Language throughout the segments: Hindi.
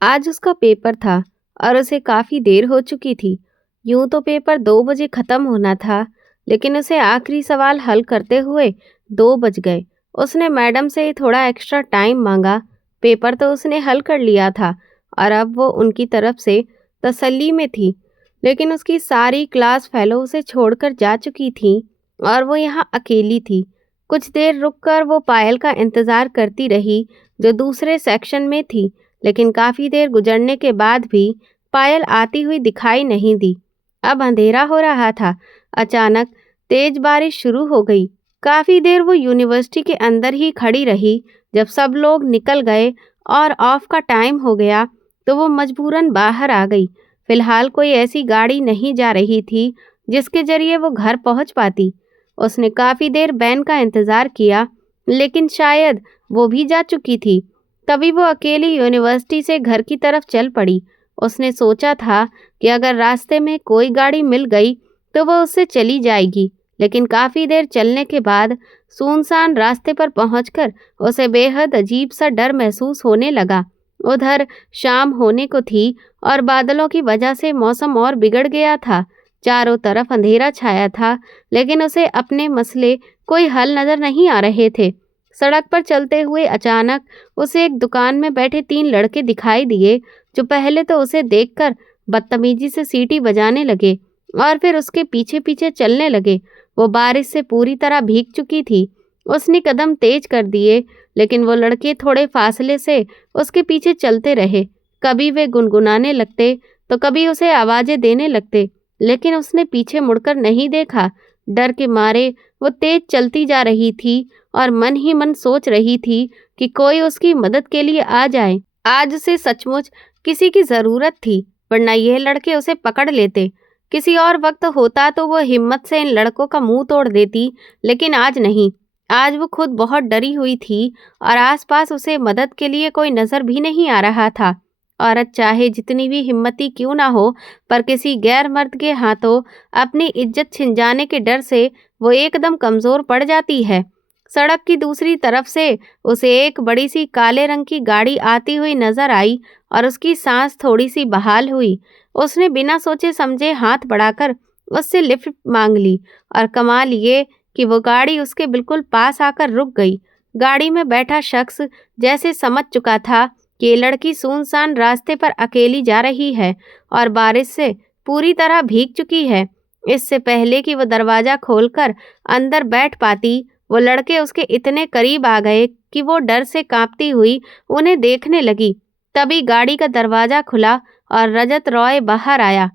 आज उसका पेपर था और उसे काफ़ी देर हो चुकी थी। यूं तो पेपर 2 बजे ख़त्म होना था, लेकिन उसे आखिरी सवाल हल करते हुए 2 बज गए। उसने मैडम से थोड़ा एक्स्ट्रा टाइम मांगा। पेपर तो उसने हल कर लिया था और अब वो उनकी तरफ से तसल्ली में थी, लेकिन उसकी सारी क्लास फेलो उसे छोड़कर जा चुकी थी और वो यहाँ अकेली थी। कुछ देर रुककर वो पायल का इंतज़ार करती रही, जो दूसरे सेक्शन में थी, लेकिन काफ़ी देर गुजरने के बाद भी पायल आती हुई दिखाई नहीं दी। अब अंधेरा हो रहा था। अचानक तेज बारिश शुरू हो गई। काफ़ी देर वो यूनिवर्सिटी के अंदर ही खड़ी रही। जब सब लोग निकल गए और ऑफ का टाइम हो गया, तो वो मजबूरन बाहर आ गई। फिलहाल कोई ऐसी गाड़ी नहीं जा रही थी जिसके जरिए वो घर पहुंच पाती। उसने काफ़ी देर बैन का इंतज़ार किया, लेकिन शायद वो भी जा चुकी थी। तभी वो अकेली यूनिवर्सिटी से घर की तरफ चल पड़ी। उसने सोचा था कि अगर रास्ते में कोई गाड़ी मिल गई तो वो उससे चली जाएगी, लेकिन काफ़ी देर चलने के बाद सुनसान रास्ते पर पहुंचकर उसे बेहद अजीब सा डर महसूस होने लगा। उधर शाम होने को थी और बादलों की वजह से मौसम और बिगड़ गया था। चारों तरफ अंधेरा छाया था, लेकिन उसे अपने मसले कोई हल नजर नहीं आ रहे थे। सड़क पर चलते हुए अचानक उसे एक दुकान में बैठे 3 लड़के दिखाई दिए, जो पहले तो उसे देखकर बदतमीजी से सीटी बजाने लगे और फिर उसके पीछे पीछे चलने लगे। वो बारिश से पूरी तरह भीग चुकी थी। उसने कदम तेज कर दिए, लेकिन वो लड़के थोड़े फासले से उसके पीछे चलते रहे। कभी वे गुनगुनाने लगते तो कभी उसे आवाजें देने लगते, लेकिन उसने पीछे मुड़कर नहीं देखा। डर के मारे वो तेज चलती जा रही थी और मन ही मन सोच रही थी कि कोई उसकी मदद के लिए आ जाए। आज उसे सचमुच किसी की ज़रूरत थी, वरना यह लड़के उसे पकड़ लेते। किसी और वक्त होता तो वो हिम्मत से इन लड़कों का मुंह तोड़ देती, लेकिन आज नहीं। आज वो खुद बहुत डरी हुई थी और आसपास उसे मदद के लिए कोई नज़र भी नहीं आ रहा था। औरत चाहे जितनी भी हिम्मती क्यों ना हो, पर किसी गैर मर्द के हाथों अपनी इज्जत छिन जाने के डर से वो एकदम कमज़ोर पड़ जाती है। सड़क की दूसरी तरफ से उसे एक बड़ी सी काले रंग की गाड़ी आती हुई नजर आई और उसकी सांस थोड़ी सी बहाल हुई। उसने बिना सोचे समझे हाथ बढ़ाकर उससे लिफ्ट मांग ली और कमाल ये कि वो गाड़ी उसके बिल्कुल पास आकर रुक गई। गाड़ी में बैठा शख्स जैसे समझ चुका था कि ये लड़की सुनसान रास्ते पर अकेली जा रही है और बारिश से पूरी तरह भीग चुकी है। इससे पहले कि वो दरवाज़ा खोलकर अंदर बैठ पाती, वो लड़के उसके इतने करीब आ गए कि वो डर से कांपती हुई उन्हें देखने लगी। तभी गाड़ी का दरवाज़ा खुला और रजत रॉय बाहर आया।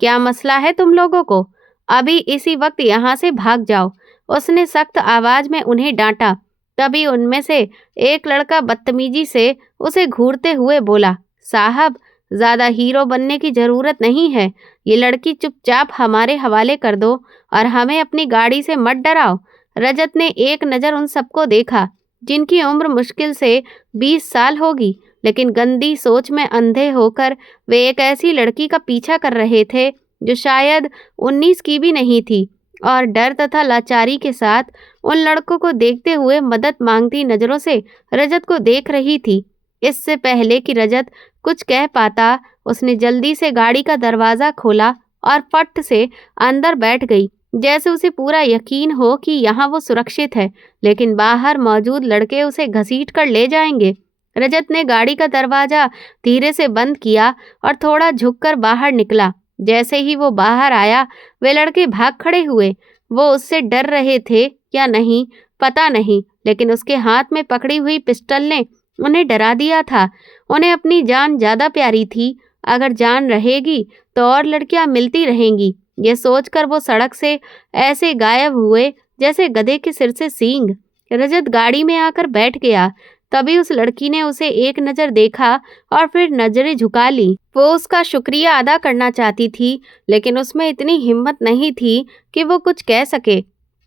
क्या मसला है तुम लोगों को? अभी इसी वक्त यहाँ से भाग जाओ, उसने सख्त आवाज़ में उन्हें डांटा। तभी उनमें से एक लड़का बदतमीजी से उसे घूरते हुए बोला, साहब, ज़्यादा हीरो बनने की ज़रूरत नहीं है। ये लड़की चुपचाप हमारे हवाले कर दो और हमें अपनी गाड़ी से मत डराओ। रजत ने एक नज़र उन सबको देखा, जिनकी उम्र मुश्किल से 20 साल होगी, लेकिन गंदी सोच में अंधे होकर वे एक ऐसी लड़की का पीछा कर रहे थे जो शायद 19 की भी नहीं थी, और डर तथा लाचारी के साथ उन लड़कों को देखते हुए मदद मांगती नज़रों से रजत को देख रही थी। इससे पहले कि रजत कुछ कह पाता, उसने जल्दी से गाड़ी का दरवाज़ा खोला और फट से अंदर बैठ गई, जैसे उसे पूरा यकीन हो कि यहाँ वो सुरक्षित है, लेकिन बाहर मौजूद लड़के उसे घसीट कर ले जाएंगे। रजत ने गाड़ी का दरवाज़ा धीरे से बंद किया और थोड़ा झुककर बाहर निकला। जैसे ही वो बाहर आया, वे लड़के भाग खड़े हुए। वो उससे डर रहे थे या नहीं पता नहीं, लेकिन उसके हाथ में पकड़ी हुई पिस्टल ने उन्हें डरा दिया था। उन्हें अपनी जान ज़्यादा प्यारी थी। अगर जान रहेगी तो और लड़कियां मिलती रहेंगी। ये सोचकर वो सड़क से ऐसे गायब हुए जैसे गधे के सिर से सींग। रजत गाड़ी में आकर बैठ गया। तभी उस लड़की ने उसे एक नज़र देखा और फिर नजरें झुका ली। वो उसका शुक्रिया अदा करना चाहती थी, लेकिन उसमें इतनी हिम्मत नहीं थी कि वो कुछ कह सके।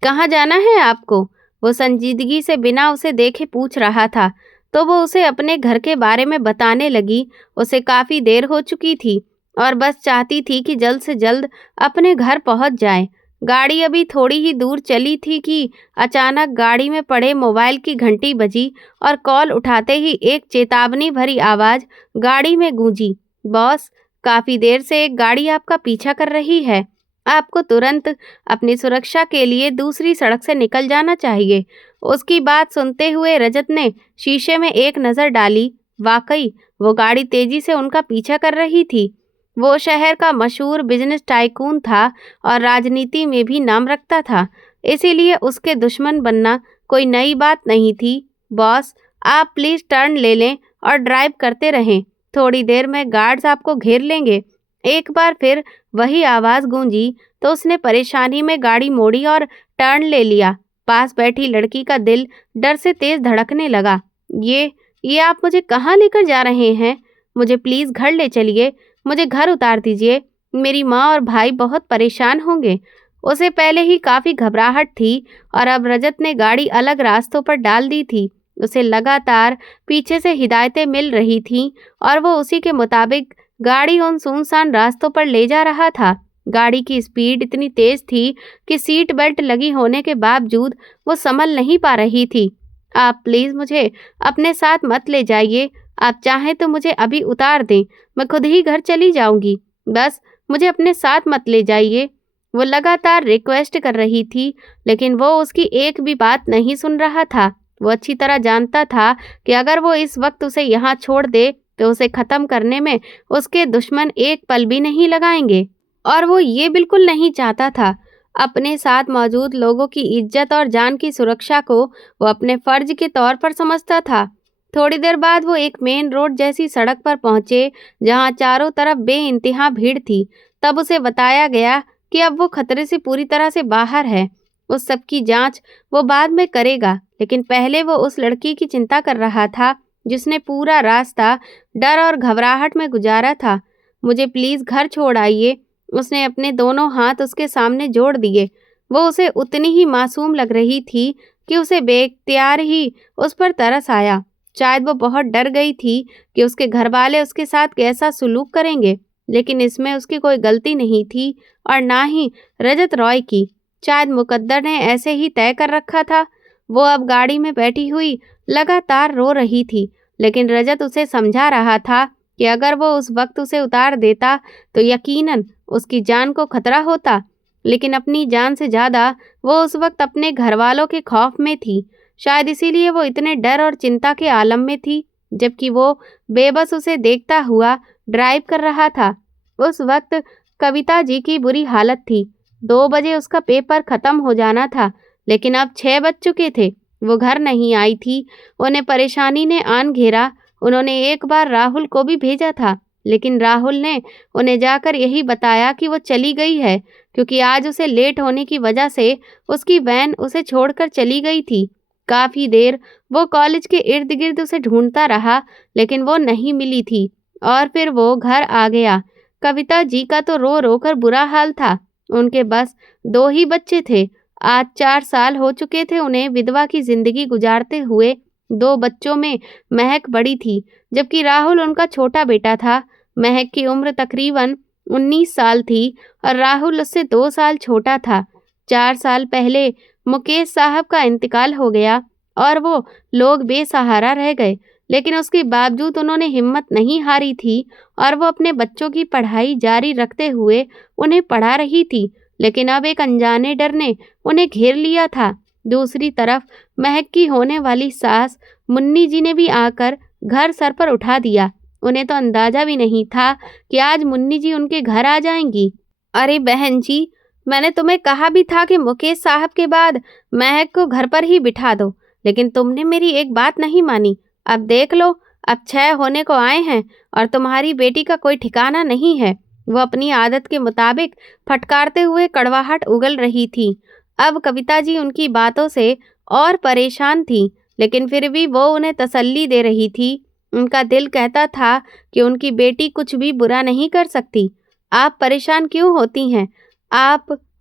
कहाँ जाना है आपको? वो संजीदगी से बिना उसे देखे पूछ रहा था, तो वो उसे अपने घर के बारे में बताने लगी। उसे काफ़ी देर हो चुकी थी और बस चाहती थी कि जल्द से जल्द अपने घर पहुंच जाए। गाड़ी अभी थोड़ी ही दूर चली थी कि अचानक गाड़ी में पड़े मोबाइल की घंटी बजी और कॉल उठाते ही एक चेतावनी भरी आवाज़ गाड़ी में गूंजी। बॉस, काफ़ी देर से एक गाड़ी आपका पीछा कर रही है। आपको तुरंत अपनी सुरक्षा के लिए दूसरी सड़क से निकल जाना चाहिए। उसकी बात सुनते हुए रजत ने शीशे में एक नज़र डाली। वाकई वो गाड़ी तेजी से उनका पीछा कर रही थी। वो शहर का मशहूर बिजनेस टाइकून था और राजनीति में भी नाम रखता था, इसीलिए उसके दुश्मन बनना कोई नई बात नहीं थी। बॉस, आप प्लीज़ टर्न ले लें और ड्राइव करते रहें। थोड़ी देर में गार्ड्स आपको घेर लेंगे। एक बार फिर वही आवाज़ गूंजी तो उसने परेशानी में गाड़ी मोड़ी और टर्न ले लिया। पास बैठी लड़की का दिल डर से तेज धड़कने लगा। ये आप मुझे कहाँ लेकर जा रहे हैं? मुझे प्लीज़ घर ले चलिए। मुझे घर उतार दीजिए। मेरी माँ और भाई बहुत परेशान होंगे। उसे पहले ही काफ़ी घबराहट थी और अब रजत ने गाड़ी अलग रास्तों पर डाल दी थी। उसे लगातार पीछे से हिदायतें मिल रही थीं और वो उसी के मुताबिक गाड़ी उन सुनसान रास्तों पर ले जा रहा था। गाड़ी की स्पीड इतनी तेज थी कि सीट बेल्ट लगी होने के बावजूद वो संभल नहीं पा रही थी। आप प्लीज़ मुझे अपने साथ मत ले जाइए। आप चाहें तो मुझे अभी उतार दें। मैं खुद ही घर चली जाऊंगी। बस मुझे अपने साथ मत ले जाइए। वो लगातार रिक्वेस्ट कर रही थी, लेकिन वो उसकी एक भी बात नहीं सुन रहा था। वो अच्छी तरह जानता था कि अगर वो इस वक्त उसे यहाँ छोड़ दे तो उसे ख़त्म करने में उसके दुश्मन एक पल भी नहीं लगाएंगे। और वो ये बिल्कुल नहीं चाहता था। अपने साथ मौजूद लोगों की इज्जत और जान की सुरक्षा को वो अपने फर्ज के तौर पर समझता था। थोड़ी देर बाद वो एक मेन रोड जैसी सड़क पर पहुंचे, जहां चारों तरफ बेइंतहा भीड़ थी। तब उसे बताया गया कि अब वो खतरे से पूरी तरह से बाहर है। उस सब की जांच वो बाद में करेगा, लेकिन पहले वो उस लड़की की चिंता कर रहा था जिसने पूरा रास्ता डर और घबराहट में गुजारा था। मुझे प्लीज़ घर छोड़ आइए। उसने अपने दोनों हाथ उसके सामने जोड़ दिए। वो उसे उतनी ही मासूम लग रही थी कि उसे बेख्तियार ही उस पर तरस आया। शायद वो बहुत डर गई थी कि उसके घरवाले उसके साथ कैसा सलूक करेंगे, लेकिन इसमें उसकी कोई गलती नहीं थी और ना ही रजत रॉय की। शायद मुकद्दर ने ऐसे ही तय कर रखा था। वो अब गाड़ी में बैठी हुई लगातार रो रही थी, लेकिन रजत उसे समझा रहा था कि अगर वो उस वक्त उसे उतार देता तो यकीनन उसकी जान को खतरा होता। लेकिन अपनी जान से ज़्यादा वो उस वक्त अपने घरवालों के खौफ में थी। शायद इसीलिए वो इतने डर और चिंता के आलम में थी, जबकि वो बेबस उसे देखता हुआ ड्राइव कर रहा था। उस वक्त कविता जी की बुरी हालत थी। 2 बजे उसका पेपर ख़त्म हो जाना था, लेकिन अब 6 बज चुके थे। वो घर नहीं आई थी। उन्हें परेशानी ने आन घेरा। उन्होंने एक बार राहुल को भी भेजा था, लेकिन राहुल ने उन्हें जाकर यही बताया कि वो चली गई है, क्योंकि आज उसे लेट होने की वजह से उसकी वैन उसे छोड़कर चली गई थी। काफ़ी देर वो कॉलेज के इर्द गिर्द उसे ढूंढता रहा, लेकिन वो नहीं मिली थी और फिर वो घर आ गया। कविता जी का तो रो रो कर बुरा हाल था। उनके बस 2 ही बच्चे थे। आज 4 साल हो चुके थे उन्हें विधवा की जिंदगी गुजारते हुए। 2 बच्चों में महक बड़ी थी, जबकि राहुल उनका छोटा बेटा था। महक की उम्र तकरीबन 19 साल थी और राहुल उससे 2 साल छोटा था। 4 साल पहले मुकेश साहब का इंतकाल हो गया और वो लोग बेसहारा रह गए, लेकिन उसके बावजूद उन्होंने हिम्मत नहीं हारी थी और वो अपने बच्चों की पढ़ाई जारी रखते हुए उन्हें पढ़ा रही थी। लेकिन अब एक अनजाने डर ने उन्हें घेर लिया था। दूसरी तरफ महक की होने वाली सास मुन्नी जी ने भी आकर घर सर पर उठा दिया। उन्हें तो अंदाजा भी नहीं था कि आज मुन्नी जी उनके घर आ जाएंगी। अरे बहन जी, मैंने तुम्हें कहा भी था कि मुकेश साहब के बाद महक को घर पर ही बिठा दो, लेकिन तुमने मेरी एक बात नहीं मानी। अब देख लो, अब 6 होने को आए हैं और तुम्हारी बेटी का कोई ठिकाना नहीं है। वो अपनी आदत के मुताबिक फटकारते हुए कड़वाहट उगल रही थी। अब कविता जी उनकी बातों से और परेशान थी, लेकिन फिर भी वो उन्हें तसल्ली दे रही थी। उनका दिल कहता था कि उनकी बेटी कुछ भी बुरा नहीं कर सकती। आप परेशान क्यों होती हैं?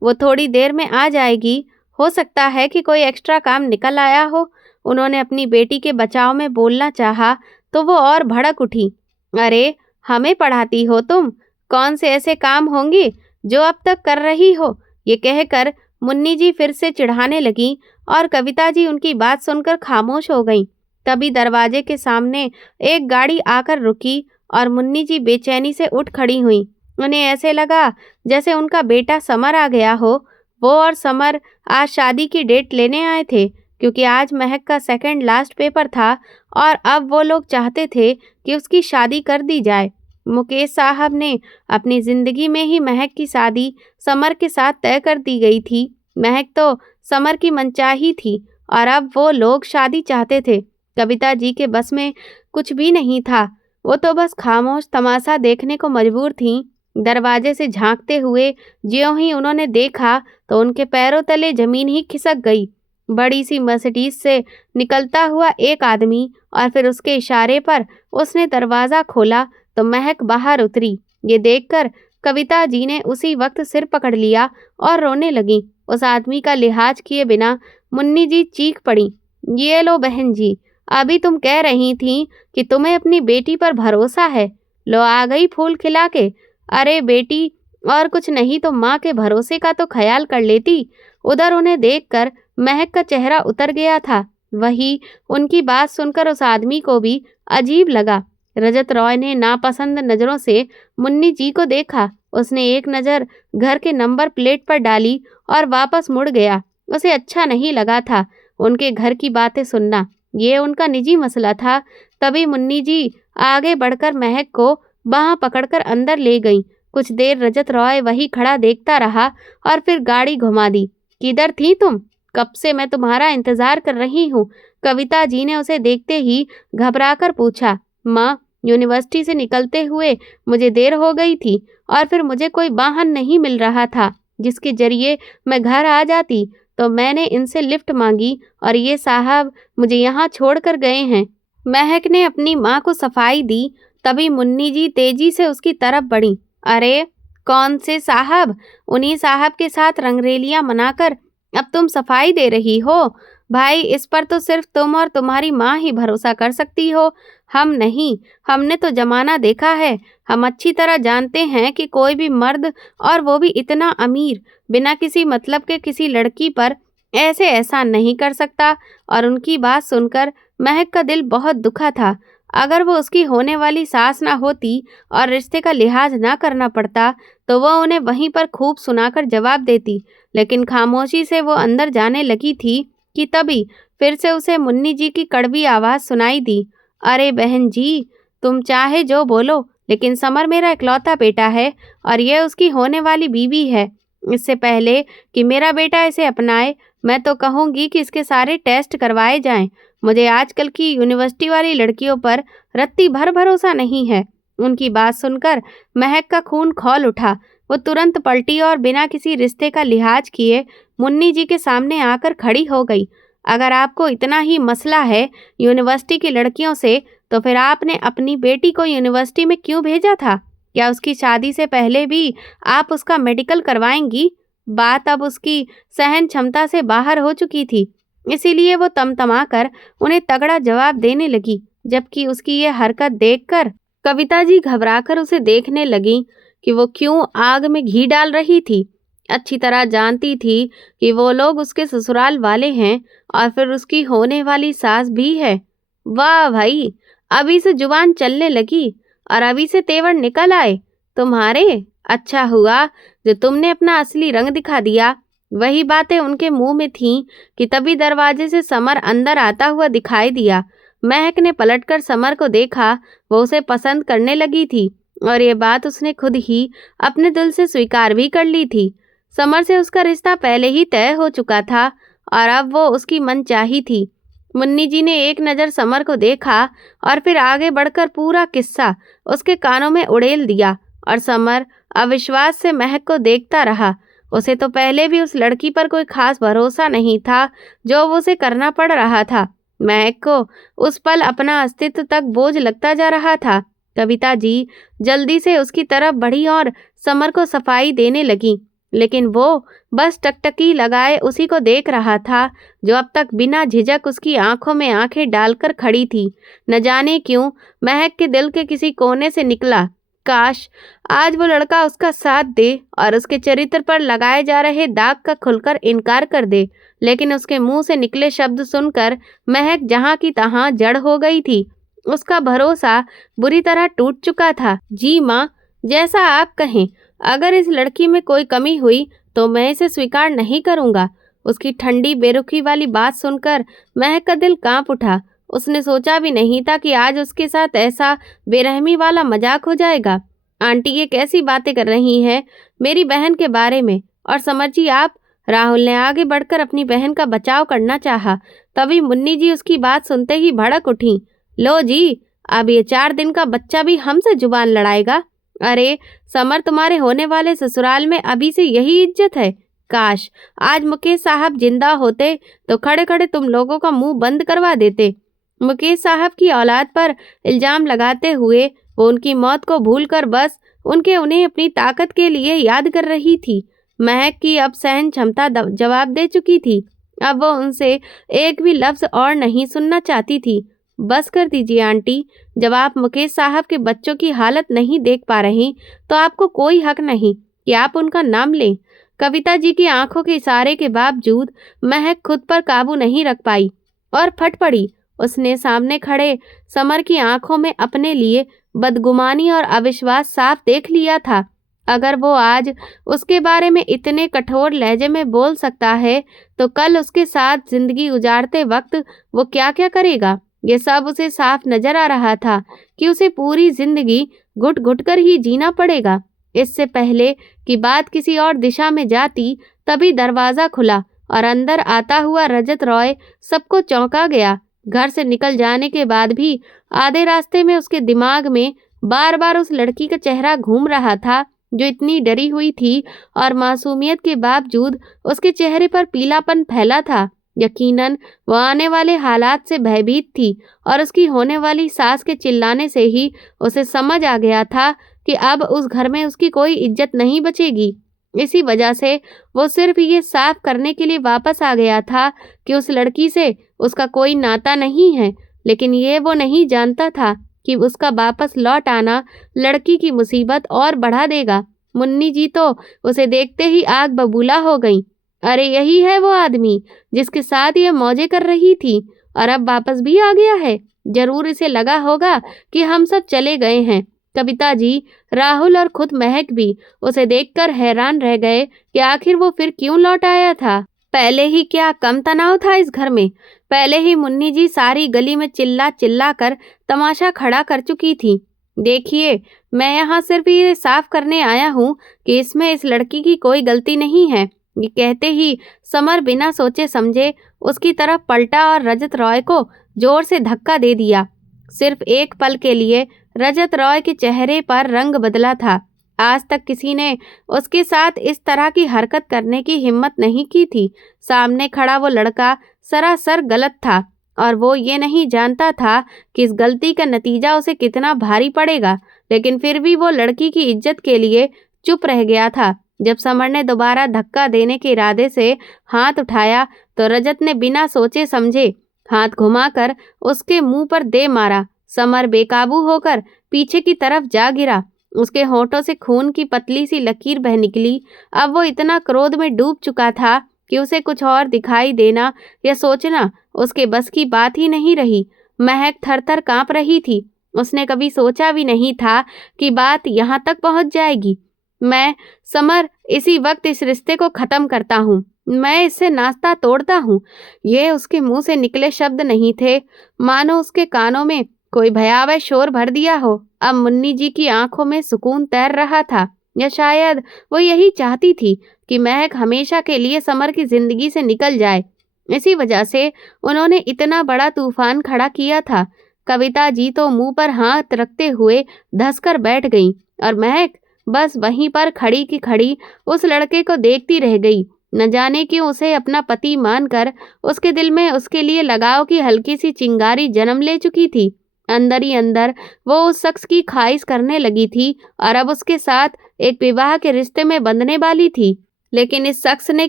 वो थोड़ी देर में आ जाएगी। हो सकता है कि कोई एक्स्ट्रा काम निकल आया हो। उन्होंने अपनी बेटी के बचाव में बोलना चाहा तो वो और भड़क उठी। अरे, हमें पढ़ाती हो तुम? कौन से ऐसे काम होंगे जो अब तक कर रही हो? ये कहकर मुन्नी जी फिर से चिढ़ाने लगी और कविता जी उनकी बात सुनकर खामोश हो गईं। तभी दरवाजे के सामने एक गाड़ी आकर रुकी और मुन्नी जी बेचैनी से उठ खड़ी हुईं। उन्हें ऐसे लगा जैसे उनका बेटा समर आ गया हो। वो और समर आज शादी की डेट लेने आए थे, क्योंकि आज महक का सेकंड लास्ट पेपर था और अब वो लोग चाहते थे कि उसकी शादी कर दी जाए। मुकेश साहब ने अपनी ज़िंदगी में ही महक की शादी समर के साथ तय कर दी गई थी। महक तो समर की मनचाही थी और अब वो लोग शादी चाहते थे। कविता जी के बस में कुछ भी नहीं था। वो तो बस खामोश तमाशा देखने को मजबूर थीं। दरवाजे से झांकते हुए ज्यों ही उन्होंने देखा तो उनके पैरों तले जमीन ही खिसक गई। बड़ी सी मर्सिडीज से निकलता हुआ एक आदमी और फिर उसके इशारे पर उसने दरवाज़ा खोला तो महक बाहर उतरी। ये देखकर कविता जी ने उसी वक्त सिर पकड़ लिया और रोने लगी। उस आदमी का लिहाज किए बिना मुन्नी जी चीख पड़ी, ये लो बहन जी, अभी तुम कह रही थी कि तुम्हें अपनी बेटी पर भरोसा है, लो आ गई फूल खिला के। अरे बेटी, और कुछ नहीं तो माँ के भरोसे का तो ख्याल कर लेती। उधर उन्हें देखकर महक का चेहरा उतर गया था। वही उनकी बात सुनकर उस आदमी को भी अजीब लगा। रजत रॉय ने नापसंद नज़रों से मुन्नी जी को देखा। उसने एक नज़र घर के नंबर प्लेट पर डाली और वापस मुड़ गया। उसे अच्छा नहीं लगा था उनके घर की बातें सुनना। ये उनका निजी मसला था। तभी मुन्नी जी आगे बढ़कर महक को बाँह पकड़कर अंदर ले गईं। कुछ देर रजत रॉय वही खड़ा देखता रहा और फिर गाड़ी घुमा दी। किधर थी तुम? कब से मैं तुम्हारा इंतजार कर रही हूँ। कविता जी ने उसे देखते ही घबराकर पूछा। माँ, यूनिवर्सिटी से निकलते हुए मुझे देर हो गई थी और फिर मुझे कोई वाहन नहीं मिल रहा था जिसके जरिए मैं घर आ जाती, तो मैंने इनसे लिफ्ट मांगी और ये साहब मुझे यहाँ छोड़ कर गए हैं। महक ने अपनी माँ को सफाई दी। तभी मुन्नी जी तेजी से उसकी तरफ बढ़ी। अरे कौन से साहब? उन्हीं साहब के साथ रंगरेलियां मनाकर अब तुम सफाई दे रही हो? भाई, इस पर तो सिर्फ तुम और तुम्हारी माँ ही भरोसा कर सकती हो, हम नहीं। हमने तो जमाना देखा है। हम अच्छी तरह जानते हैं कि कोई भी मर्द, और वो भी इतना अमीर, बिना किसी मतलब के किसी लड़की पर ऐसे एहसान नहीं कर सकता। और उनकी बात सुनकर महक का दिल बहुत दुखा था। अगर वो उसकी होने वाली सास ना होती और रिश्ते का लिहाज ना करना पड़ता तो वह उन्हें वहीं पर खूब सुनाकर जवाब देती, लेकिन खामोशी से वो अंदर जाने लगी थी कि तभी फिर से उसे मुन्नी जी की कड़वी आवाज़ सुनाई दी। अरे बहन जी, तुम चाहे जो बोलो, लेकिन समर मेरा इकलौता बेटा है और यह उसकी होने वाली बीवी है। इससे पहले कि मेरा बेटा इसे अपनाए, मैं तो कहूँगी कि इसके सारे टेस्ट करवाए जाएं। मुझे आजकल की यूनिवर्सिटी वाली लड़कियों पर रत्ती भर भरोसा नहीं है। उनकी बात सुनकर महक का खून खौल उठा। वो तुरंत पलटी और बिना किसी रिश्ते का लिहाज किए मुन्नी जी के सामने आकर खड़ी हो गई। अगर आपको इतना ही मसला है यूनिवर्सिटी की लड़कियों से, तो फिर आपने अपनी बेटी को यूनिवर्सिटी में क्यों भेजा था? क्या उसकी शादी से पहले भी आप उसका मेडिकल करवाएंगी? बात अब उसकी सहन क्षमता से बाहर हो चुकी थी, इसीलिए वो तमतमाकर उन्हें तगड़ा जवाब देने लगी। जबकि उसकी ये हरकत देखकर कविता जी घबराकर उसे देखने लगी कि वो क्यों आग में घी डाल रही थी। अच्छी तरह जानती थी कि वो लोग उसके ससुराल वाले हैं और फिर उसकी होने वाली सास भी है। वाह भाई, अभी से जुबान चलने लगी और अभी से तेवर निकल आए तुम्हारे। अच्छा हुआ जो तुमने अपना असली रंग दिखा दिया। वही बातें उनके मुंह में थीं कि तभी दरवाजे से समर अंदर आता हुआ दिखाई दिया। महक ने पलटकर समर को देखा। वो उसे पसंद करने लगी थी और ये बात उसने खुद ही अपने दिल से स्वीकार भी कर ली थी। समर से उसका रिश्ता पहले ही तय हो चुका था और अब वो उसकी मनचाही थी। मुन्नी जी ने एक नज़र समर को देखा और फिर आगे बढ़कर पूरा किस्सा उसके कानों में उड़ेल दिया और समर अविश्वास से महक को देखता रहा। उसे तो पहले भी उस लड़की पर कोई खास भरोसा नहीं था जो वो उसे करना पड़ रहा था। महक को उस पल अपना अस्तित्व तक बोझ लगता जा रहा था। कविता जी जल्दी से उसकी तरफ बढ़ी और समर को सफाई देने लगी, लेकिन वो बस टकटकी लगाए उसी को देख रहा था जो अब तक बिना झिझक उसकी आंखों में आंखें डालकर खड़ी थी। न जाने क्यों महक के दिल के किसी कोने से निकला, काश आज वो लड़का उसका साथ दे और उसके चरित्र पर लगाए जा रहे दाग का खुलकर इनकार कर दे। लेकिन उसके मुंह से निकले शब्द सुनकर महक जहां की तहां जड़ हो गई थी। उसका भरोसा बुरी तरह टूट चुका था। जी माँ, जैसा आप कहें। अगर इस लड़की में कोई कमी हुई तो मैं इसे स्वीकार नहीं करूंगा। उसकी ठंडी बेरुखी वाली बात सुनकर महक का दिल कांप उठा। उसने सोचा भी नहीं था कि आज उसके साथ ऐसा बेरहमी वाला मजाक हो जाएगा। आंटी ये कैसी बातें कर रही हैं मेरी बहन के बारे में? और समझिए आप, राहुल ने आगे बढ़कर अपनी बहन का बचाव करना चाहा। तभी मुन्नी जी उसकी बात सुनते ही भड़क उठी। लो जी, अब ये 4 दिन का बच्चा भी हमसे जुबान लड़ाएगा? अरे समर, तुम्हारे होने वाले ससुराल में अभी से यही इज्जत है? काश आज मुकेश साहब जिंदा होते तो खड़े खड़े तुम लोगों का मुंह बंद करवा देते। मुकेश साहब की औलाद पर इल्जाम लगाते हुए वो उनकी मौत को भूलकर बस उन्हें अपनी ताकत के लिए याद कर रही थी। महक की अब सहन क्षमता जवाब दे चुकी थी। अब वो उनसे एक भी लफ्ज और नहीं सुनना चाहती थी। बस कर दीजिए आंटी, जब आप मुकेश साहब के बच्चों की हालत नहीं देख पा रही तो आपको कोई हक नहीं कि आप उनका नाम लें। कविता जी की आंखों के इशारे के बावजूद महक खुद पर काबू नहीं रख पाई और फट पड़ी। उसने सामने खड़े समर की आंखों में अपने लिए बदगुमानी और अविश्वास साफ देख लिया था। अगर वो आज उसके बारे में इतने कठोर लहजे में बोल सकता है तो कल उसके साथ जिंदगी गुजारते वक्त वो क्या क्या करेगा, ये सब उसे साफ नजर आ रहा था कि उसे पूरी जिंदगी घुट घुट कर ही जीना पड़ेगा। इससे पहले कि बात किसी और दिशा में जाती, तभी दरवाजा खुला और अंदर आता हुआ रजत रॉय सबको चौंका गया। घर से निकल जाने के बाद भी आधे रास्ते में उसके दिमाग में बार बार उस लड़की का चेहरा घूम रहा था जो इतनी डरी हुई थी और मासूमियत के बावजूद उसके चेहरे पर पीलापन फैला था। यकीनन वो आने वाले हालात से भयभीत थी और उसकी होने वाली सास के चिल्लाने से ही उसे समझ आ गया था कि अब उस घर में उसकी कोई इज्जत नहीं बचेगी। इसी वजह से वो सिर्फ ये साफ करने के लिए वापस आ गया था कि उस लड़की से उसका कोई नाता नहीं है। लेकिन ये वो नहीं जानता था कि उसका वापस लौट आना लड़की की मुसीबत और बढ़ा देगा। मुन्नी जी तो उसे देखते ही आग बबूला हो गई। अरे यही है वो आदमी जिसके साथ ये मौजे कर रही थी और अब वापस भी आ गया है। जरूर इसे लगा होगा कि हम सब चले गए हैं। कविता जी, राहुल और खुद महक भी उसे देखकर हैरान रह गए कि आखिर वो फिर क्यों लौट आया था। पहले ही क्या कम तनाव था इस घर में? पहले ही मुन्नी जी सारी गली में चिल्ला चिल्ला कर तमाशा खड़ा कर चुकी थी। देखिए, मैं यहाँ सिर्फ ये साफ करने आया हूँ कि इसमें इस लड़की की कोई गलती नहीं है। ये कहते ही समर बिना सोचे समझे उसकी तरफ पलटा और रजत रॉय को जोर से धक्का दे दिया। सिर्फ एक पल के लिए रजत रॉय के चेहरे पर रंग बदला था। आज तक किसी ने उसके साथ इस तरह की हरकत करने की हिम्मत नहीं की थी। सामने खड़ा वो लड़का सरासर गलत था और वो ये नहीं जानता था कि इस गलती का नतीजा उसे कितना भारी पड़ेगा। लेकिन फिर भी वो लड़की की इज्जत के लिए चुप रह गया था। जब समर ने दोबारा धक्का देने के इरादे से हाथ उठाया तो रजत ने बिना सोचे समझे हाथ घुमाकर उसके मुंह पर दे मारा। समर बेकाबू होकर पीछे की तरफ जा गिरा। उसके होठों से खून की पतली सी लकीर बह निकली। अब वो इतना क्रोध में डूब चुका था कि उसे कुछ और दिखाई देना या सोचना उसके बस की बात ही नहीं रही। महक थर थर कांप रही थी। उसने कभी सोचा भी नहीं था कि बात यहाँ तक पहुँच जाएगी। मैं समर इसी वक्त इस रिश्ते को खत्म करता हूँ। मैं इससे नाश्ता तोड़ता हूँ। ये उसके मुंह से निकले शब्द नहीं थे, मानो उसके कानों में कोई भयावह शोर भर दिया हो। अब मुन्नी जी की आंखों में सुकून तैर रहा था, या शायद वो यही चाहती थी कि महक हमेशा के लिए समर की जिंदगी से निकल जाए। इसी वजह से उन्होंने इतना बड़ा तूफान खड़ा किया था। कविता जी तो मुंह पर हाथ रखते हुए धंसकर बैठ गईं और महक बस वहीं पर खड़ी की खड़ी उस लड़के को देखती रह गई। न जाने क्यों उसे अपना पति मानकर उसके दिल में उसके लिए लगाव की हल्की सी चिंगारी जन्म ले चुकी थी। अंदर ही अंदर वो उस शख्स की ख्वाहिश करने लगी थी और अब उसके साथ एक विवाह के रिश्ते में बंधने वाली थी। लेकिन इस शख्स ने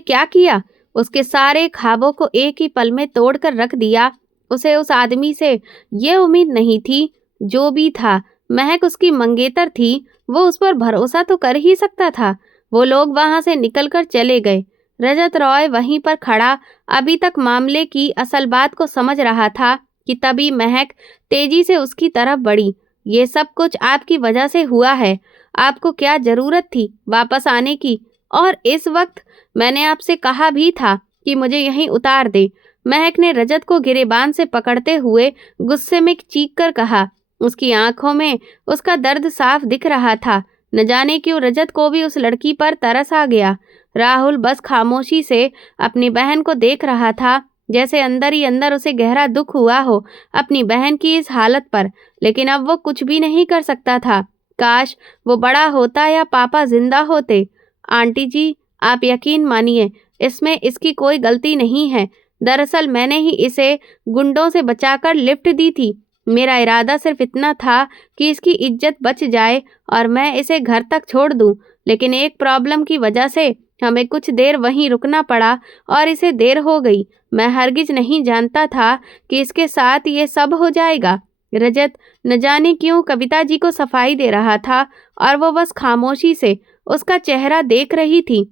क्या किया? उसके सारे ख्वाबों को एक ही पल में तोड़कर रख दिया। उसे उस आदमी से ये उम्मीद नहीं थी। जो भी था महक उसकी मंगेतर थी, वो उस पर भरोसा तो कर ही सकता था। वो लोग वहां से निकलकर चले गए। रजत रॉय वहीं पर खड़ा अभी तक मामले की असल बात को समझ रहा था कि तभी महक तेजी से उसकी तरफ बढ़ी। ये सब कुछ आपकी वजह से हुआ है। आपको क्या जरूरत थी वापस आने की? और इस वक्त मैंने आपसे कहा भी था कि मुझे यहीं उतार दे। महक ने रजत को गिरेबान से पकड़ते हुए गुस्से में चीख कर कहा। उसकी आंखों में उसका दर्द साफ दिख रहा था। न जाने क्यों रजत को भी उस लड़की पर तरस आ गया। राहुल बस खामोशी से अपनी बहन को देख रहा था, जैसे अंदर ही अंदर उसे गहरा दुख हुआ हो अपनी बहन की इस हालत पर। लेकिन अब वो कुछ भी नहीं कर सकता था। काश वो बड़ा होता या पापा जिंदा होते। आंटी जी, आप यकीन मानिए, इसमें इसकी कोई गलती नहीं है। दरअसल मैंने ही इसे गुंडों से बचाकर लिफ्ट दी थी। मेरा इरादा सिर्फ इतना था कि इसकी इज्जत बच जाए और मैं इसे घर तक छोड़ दूं। लेकिन एक प्रॉब्लम की वजह से हमें कुछ देर वहीं रुकना पड़ा और इसे देर हो गई। मैं हरगिज नहीं जानता था कि इसके साथ ये सब हो जाएगा। रजत न जाने क्यों कविता जी को सफाई दे रहा था और वो बस खामोशी से उसका चेहरा देख रही थी।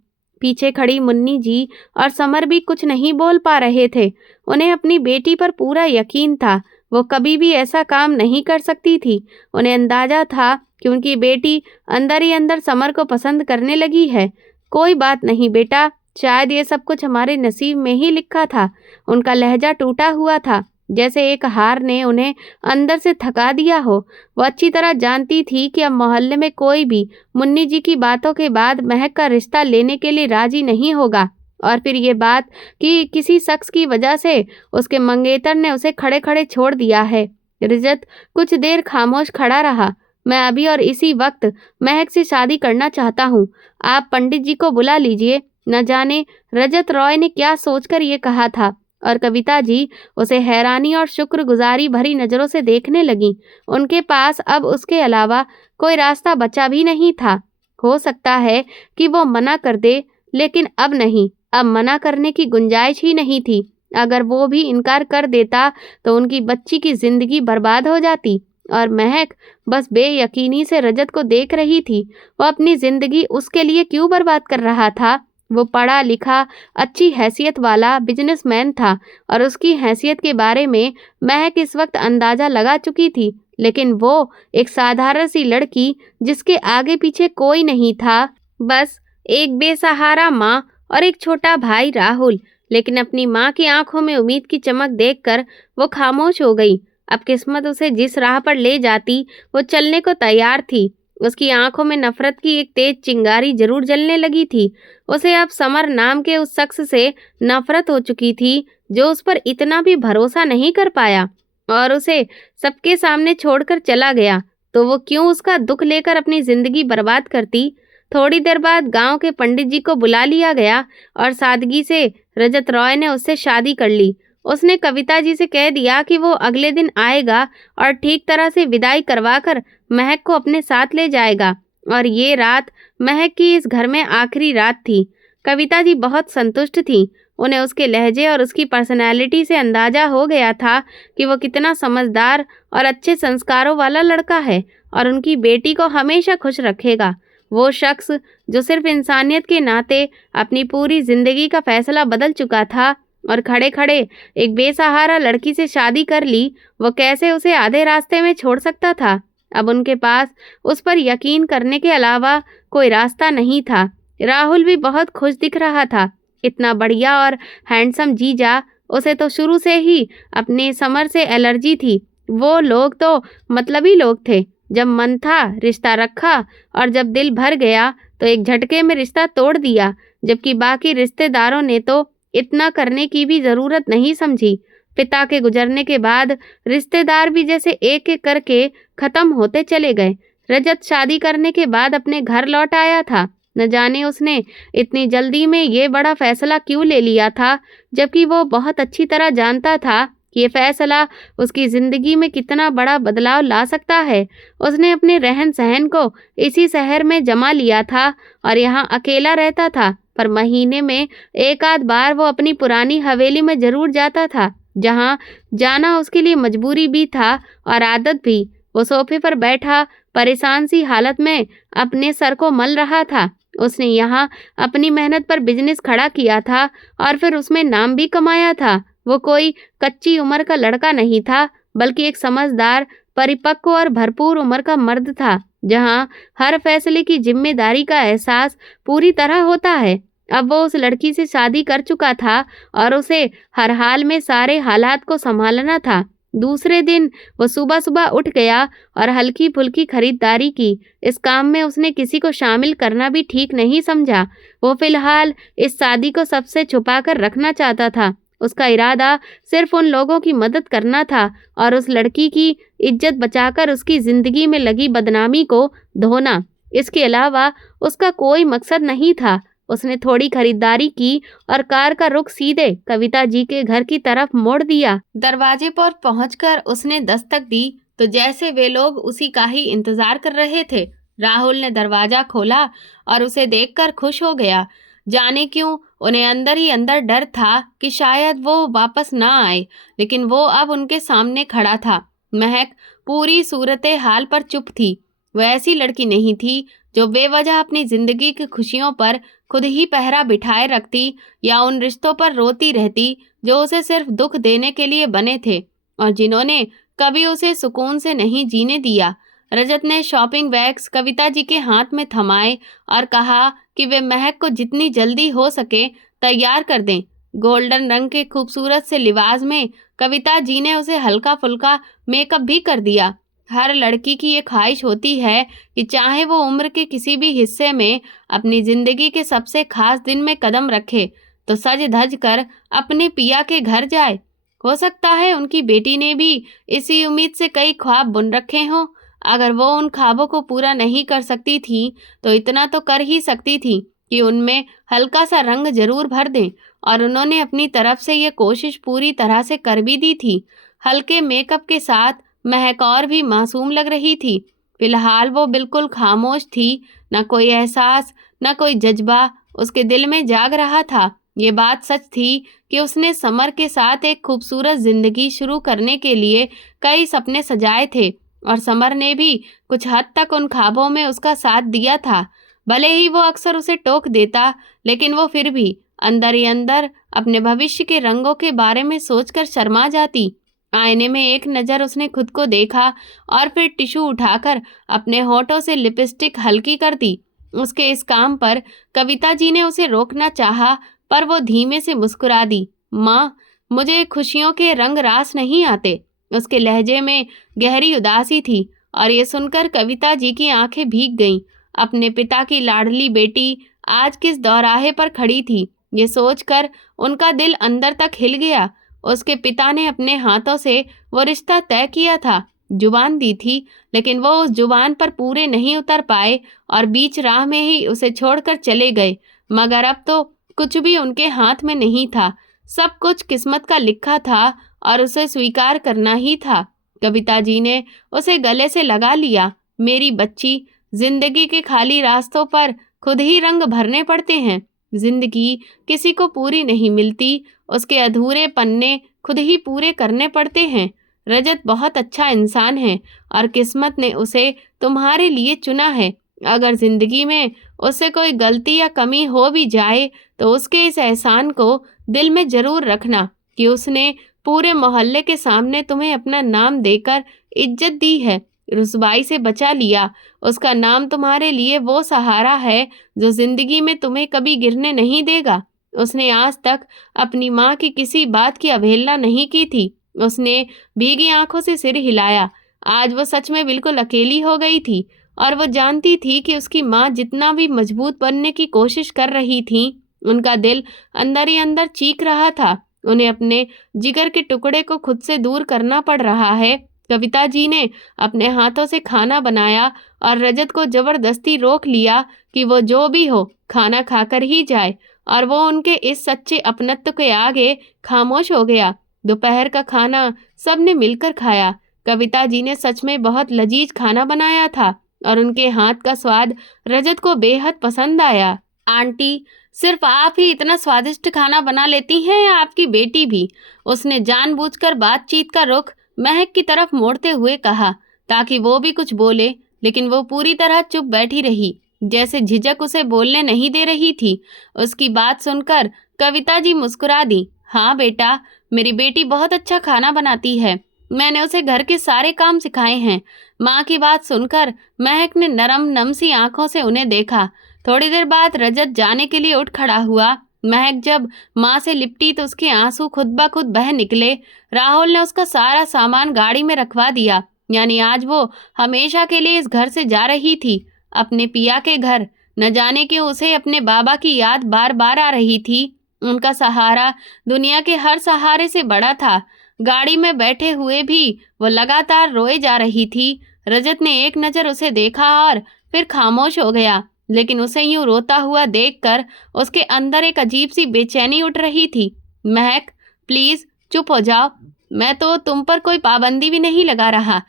पीछे खड़ी मुन्नी जी और समर भी कुछ नहीं बोल पा रहे थे। उन्हें अपनी बेटी पर पूरा यकीन था। वो कभी भी ऐसा काम नहीं कर सकती थी। उन्हें अंदाजा था कि उनकी बेटी अंदर ही अंदर समर को पसंद करने लगी है। कोई बात नहीं बेटा, शायद ये सब कुछ हमारे नसीब में ही लिखा था। उनका लहजा टूटा हुआ था, जैसे एक हार ने उन्हें अंदर से थका दिया हो। वो अच्छी तरह जानती थी कि अब मोहल्ले में कोई भी मुन्नी जी की बातों के बाद महक का रिश्ता लेने के लिए राजी नहीं होगा। और फिर ये बात कि किसी शख्स की वजह से उसके मंगेतर ने उसे खड़े खड़े छोड़ दिया है। रजत कुछ देर खामोश खड़ा रहा। मैं अभी और इसी वक्त महक से शादी करना चाहता हूँ। आप पंडित जी को बुला लीजिए। न जाने रजत रॉय ने क्या सोचकर ये कहा था। और कविता जी उसे हैरानी और शुक्रगुजारी भरी नजरों से देखने लगी। उनके पास अब उसके अलावा कोई रास्ता बचा भी नहीं था। हो सकता है कि वो मना कर दे, लेकिन अब नहीं। अब मना करने की गुंजाइश ही नहीं थी। अगर वो भी इनकार कर देता तो उनकी बच्ची की जिंदगी बर्बाद हो जाती। और महक बस बेयकीनी से रजत को देख रही थी। वो अपनी जिंदगी उसके लिए क्यों बर्बाद कर रहा था? वो पढ़ा लिखा, अच्छी हैसियत वाला बिजनेसमैन था और उसकी हैसियत के बारे में महक इस वक्त अंदाजा लगा चुकी थी। लेकिन वो एक साधारण सी लड़की जिसके आगे पीछे कोई नहीं था, बस एक बेसहारा माँ और एक छोटा भाई राहुल। लेकिन अपनी माँ की आंखों में उम्मीद की चमक देखकर वो खामोश हो गई। अब किस्मत उसे जिस राह पर ले जाती वो चलने को तैयार थी। उसकी आंखों में नफरत की एक तेज चिंगारी जरूर जलने लगी थी। उसे अब समर नाम के उस शख्स से नफरत हो चुकी थी जो उस पर इतना भी भरोसा नहीं कर पाया और उसे सबके सामने छोड़कर चला गया। तो वो क्यों उसका दुख लेकर अपनी जिंदगी बर्बाद करती? थोड़ी देर बाद गांव के पंडित जी को बुला लिया गया और सादगी से रजत रॉय ने उससे शादी कर ली। उसने कविता जी से कह दिया कि वो अगले दिन आएगा और ठीक तरह से विदाई करवाकर महक को अपने साथ ले जाएगा। और ये रात महक की इस घर में आखिरी रात थी। कविता जी बहुत संतुष्ट थी। उन्हें उसके लहजे और उसकी पर्सनैलिटी से अंदाजा हो गया था कि वो कितना समझदार और अच्छे संस्कारों वाला लड़का है और उनकी बेटी को हमेशा खुश रखेगा। वो शख्स जो सिर्फ इंसानियत के नाते अपनी पूरी जिंदगी का फैसला बदल चुका था और खड़े खड़े एक बेसहारा लड़की से शादी कर ली, वो कैसे उसे आधे रास्ते में छोड़ सकता था? अब उनके पास उस पर यकीन करने के अलावा कोई रास्ता नहीं था। राहुल भी बहुत खुश दिख रहा था। इतना बढ़िया और हैंडसम जीजा। उसे तो शुरू से ही अपने समर से एलर्जी थी। वो लोग तो मतलबी लोग थे। जब मन था रिश्ता रखा और जब दिल भर गया तो एक झटके में रिश्ता तोड़ दिया। जबकि बाकी रिश्तेदारों ने तो इतना करने की भी जरूरत नहीं समझी। पिता के गुजरने के बाद रिश्तेदार भी जैसे एक एक करके खत्म होते चले गए। रजत शादी करने के बाद अपने घर लौट आया था। न जाने उसने इतनी जल्दी में ये बड़ा फैसला क्यों ले लिया था, जबकि वो बहुत अच्छी तरह जानता था कि ये फैसला उसकी जिंदगी में कितना बड़ा बदलाव ला सकता है। उसने अपने रहन सहन को इसी शहर में जमा लिया था और यहाँ अकेला रहता था, पर महीने में एक आध बार वो अपनी पुरानी हवेली में जरूर जाता था, जहाँ जाना उसके लिए मजबूरी भी था और आदत भी। वो सोफे पर बैठा परेशान सी हालत में अपने सर को मल रहा था। उसने यहाँ अपनी मेहनत पर बिजनेस खड़ा किया था और फिर उसमें नाम भी कमाया था। वो कोई कच्ची उम्र का लड़का नहीं था, बल्कि एक समझदार, परिपक्व और भरपूर उम्र का मर्द था, जहाँ हर फैसले की जिम्मेदारी का एहसास पूरी तरह होता है। अब वो उस लड़की से शादी कर चुका था और उसे हर हाल में सारे हालात को संभालना था। दूसरे दिन वो सुबह सुबह उठ गया और हल्की फुल्की खरीदारी की। इस काम में उसने किसी को शामिल करना भी ठीक नहीं समझा। वो फिलहाल इस शादी को सबसे छुपा कर रखना चाहता था। उसका इरादा सिर्फ उन लोगों की मदद करना था और उस लड़की की इज्जत बचाकर उसकी जिंदगी में लगी बदनामी को धोना। इसके अलावा उसका कोई मकसद नहीं था। उसने थोड़ी खरीदारी की और कार का रुख सीधे कविता जी के घर की तरफ मोड़ दिया। दरवाजे पर पहुंचकर उसने दस्तक दी तो जैसे वे लोग उसी का ही इंतजार कर रहे थे। राहुल ने दरवाजा खोला और उसे देखकर खुश हो गया। जाने क्यों उन्हें अंदर ही अंदर डर था कि शायद वो वापस ना आए, लेकिन वो अब उनके सामने खड़ा था। महक पूरी सूरते हाल पर चुप थी। वह ऐसी लड़की नहीं थी जो बेवजह अपनी जिंदगी की खुशियों पर खुद ही पहरा बिठाए रखती या उन रिश्तों पर रोती रहती जो उसे सिर्फ दुख देने के लिए बने थे और जिन्होंने कभी उसे सुकून से नहीं जीने दिया। रजत ने शॉपिंग बैग्स कविता जी के हाथ में थमाए और कहा कि वे महक को जितनी जल्दी हो सके तैयार कर दें। गोल्डन रंग के खूबसूरत से लिबास में कविता जी ने उसे हल्का फुल्का मेकअप भी कर दिया। हर लड़की की ये ख्वाहिश होती है कि चाहे वो उम्र के किसी भी हिस्से में अपनी जिंदगी के सबसे खास दिन में कदम रखे तो सज धज कर अपने पिया के घर जाए। हो सकता है उनकी बेटी ने भी इसी उम्मीद से कई ख्वाब बुन रखे हों। अगर वो उन ख्वाबों को पूरा नहीं कर सकती थी तो इतना तो कर ही सकती थी कि उनमें हल्का सा रंग जरूर भर दें, और उन्होंने अपनी तरफ से ये कोशिश पूरी तरह से कर भी दी थी। हल्के मेकअप के साथ महक और भी मासूम लग रही थी। फिलहाल वो बिल्कुल खामोश थी, न कोई एहसास न कोई जज्बा उसके दिल में जाग रहा था। ये बात सच थी कि उसने समर के साथ एक खूबसूरत जिंदगी शुरू करने के लिए कई सपने सजाए थे और समर ने भी कुछ हद तक उन ख्वाबों में उसका साथ दिया था। भले ही वो अक्सर उसे टोक देता, लेकिन वो फिर भी अंदर ही अंदर अपने भविष्य के रंगों के बारे में सोचकर शर्मा जाती। आईने में एक नज़र उसने खुद को देखा और फिर टिश्यू उठाकर अपने होठों से लिपस्टिक हल्की कर दी। उसके इस काम पर कविता जी ने उसे रोकना चाहा, पर वो धीमे से मुस्कुरा दी। माँ, मुझे खुशियों के रंग रास नहीं आते। उसके लहजे में गहरी उदासी थी और ये सुनकर कविता जी की आंखें भीग गईं। अपने पिता की लाडली बेटी आज किस दौराहे पर खड़ी थी, ये सोचकर उनका दिल अंदर तक हिल गया। उसके पिता ने अपने हाथों से वो रिश्ता तय किया था, जुबान दी थी, लेकिन वो उस जुबान पर पूरे नहीं उतर पाए और बीच राह में ही उसे छोड़कर चले गए। मगर अब तो कुछ भी उनके हाथ में नहीं था, सब कुछ किस्मत का लिखा था और उसे स्वीकार करना ही था। कविता जी ने उसे गले से लगा लिया। मेरी बच्ची, जिंदगी के खाली रास्तों पर खुद ही रंग भरने पड़ते हैं। जिंदगी किसी को पूरी नहीं मिलती, उसके अधूरे पन्ने खुद ही पूरे करने पड़ते हैं। रजत बहुत अच्छा इंसान है और किस्मत ने उसे तुम्हारे लिए चुना है। अगर जिंदगी में उससे कोई गलती या कमी हो भी जाए तो उसके इस एहसान को दिल में जरूर रखना कि उसने पूरे मोहल्ले के सामने तुम्हें अपना नाम देकर इज्जत दी है, रुसवाई से बचा लिया। उसका नाम तुम्हारे लिए वो सहारा है जो जिंदगी में तुम्हें कभी गिरने नहीं देगा। उसने आज तक अपनी माँ की किसी बात की अवहेलना नहीं की थी। उसने भीगी आंखों से सिर हिलाया। आज वो सच में बिल्कुल अकेली हो गई थी और वो जानती थी कि उसकी माँ जितना भी मजबूत बनने की कोशिश कर रही थी, उनका दिल अंदर ही अंदर चीख रहा था। उन्हें अपने जिगर के टुकड़े को खुद से दूर करना पड़ रहा है। कविता जी ने अपने हाथों से खाना बनाया और रजत को जबरदस्ती रोक लिया कि वो जो भी हो खाना खाकर ही जाए, और वो उनके इस सच्चे अपनत्व के आगे खामोश हो गया। दोपहर का खाना सबने मिलकर खाया। कविता जी ने सच में बहुत लजीज खाना बनाया था और उनके हाथ का स्वाद रजत को बेहद पसंद आया। आंटी, सिर्फ आप ही इतना स्वादिष्ट खाना बना लेती हैं या आपकी बेटी भी? उसने जानबूझकर बातचीत का रुख महक की तरफ मोड़ते हुए कहा। ताकि वो भी कुछ बोले, लेकिन वो पूरी तरह चुप बैठी रही, जैसे झिझक उसे बोलने नहीं दे रही थी। उसकी बात सुनकर कविता जी मुस्कुरा दी। हाँ बेटा, मेरी बेटी बहुत अच्छा खाना बनाती है। मैंने उसे घर के सारे काम सिखाए हैं। माँ की बात सुनकर महक ने नरम नमसी आंखों से उन्हें देखा। थोड़ी देर बाद रजत जाने के लिए उठ खड़ा हुआ। महक जब माँ से लिपटी तो उसके आंसू खुद ब खुद बह निकले। राहुल ने उसका सारा सामान गाड़ी में रखवा दिया। यानी आज वो हमेशा के लिए इस घर से जा रही थी, अपने पिया के घर। न जाने क्यों उसे अपने बाबा की याद बार बार आ रही थी। उनका सहारा दुनिया के हर सहारे से बड़ा था। गाड़ी में बैठे हुए भी वो लगातार रोए जा रही थी। रजत ने एक नज़र उसे देखा और फिर खामोश हो गया, लेकिन उसे यूं रोता हुआ देखकर उसके अंदर एक अजीब सी बेचैनी उठ रही थी। महक, प्लीज चुप हो जाओ। मैं तो तुम पर कोई पाबंदी भी नहीं लगा रहा।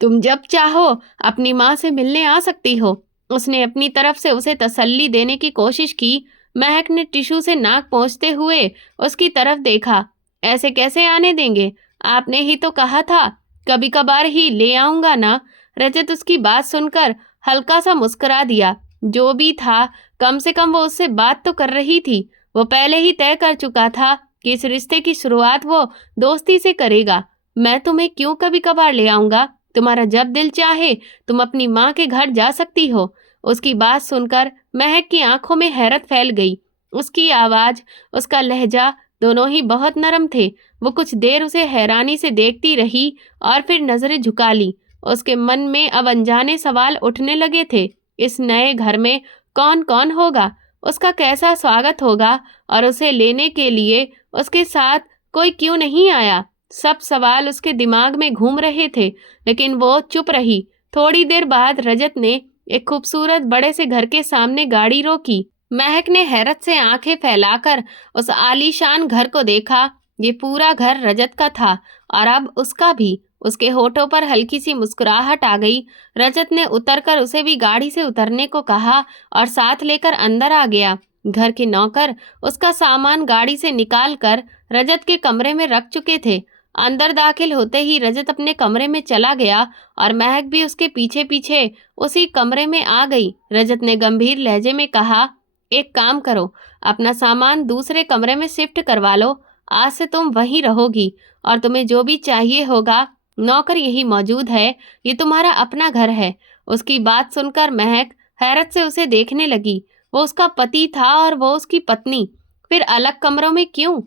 तुम जब चाहो अपनी माँ से मिलने आ सकती हो। उसने अपनी तरफ से उसे तसल्ली देने की कोशिश की। महक ने टिश्यू से नाक पोंछते हुए उसकी तरफ देखा। ऐसे कैसे आने देंगे? आपने ही तो कहा था कभी कभार ही ले आऊंगा ना। रजत उसकी बात सुनकर हल्का सा मुस्कुरा दिया। जो भी था, कम से कम वो उससे बात तो कर रही थी। वो पहले ही तय कर चुका था कि इस रिश्ते की शुरुआत वो दोस्ती से करेगा। मैं तुम्हें क्यों कभी कभार ले आऊंगा? तुम्हारा जब दिल चाहे तुम अपनी माँ के घर जा सकती हो। उसकी बात सुनकर महक की आंखों में हैरत फैल गई। उसकी आवाज, उसका लहजा दोनों ही बहुत नरम थे। वो कुछ देर उसे हैरानी से देखती रही और फिर नजरें झुका ली। उसके मन में अब अनजाने सवाल उठने लगे थे। इस नए घर में कौन कौन होगा, उसका कैसा स्वागत होगा, और उसे लेने के लिए उसके साथ कोई क्यों नहीं आया? सब सवाल उसके दिमाग में घूम रहे थे, लेकिन वो चुप रही। थोड़ी देर बाद रजत ने एक खूबसूरत बड़े से घर के सामने गाड़ी रोकी। महक ने हैरत से आंखें फैलाकर उस आलीशान घर को देखा। ये पूरा घर रजत का था और अब उसका भी। उसके होठों पर हल्की सी मुस्कुराहट आ गई। रजत ने उतरकर उसे भी गाड़ी से उतरने को कहा और साथ लेकर अंदर आ गया। घर के नौकर उसका सामान गाड़ी से निकाल कर रजत के कमरे में रख चुके थे। अंदर दाखिल होते ही रजत अपने कमरे में चला गया और महक भी उसके पीछे पीछे उसी कमरे में आ गई। रजत ने गंभीर लहजे में कहा, एक काम करो, अपना सामान दूसरे कमरे में शिफ्ट करवा लो। आज से तुम वहीं रहोगी और तुम्हें जो भी चाहिए होगा, नौकर यही मौजूद है। ये तुम्हारा अपना घर है। उसकी बात सुनकर महक हैरत से उसे देखने लगी। वो उसका पति था और वो उसकी पत्नी। फिर अलग कमरों में क्यों?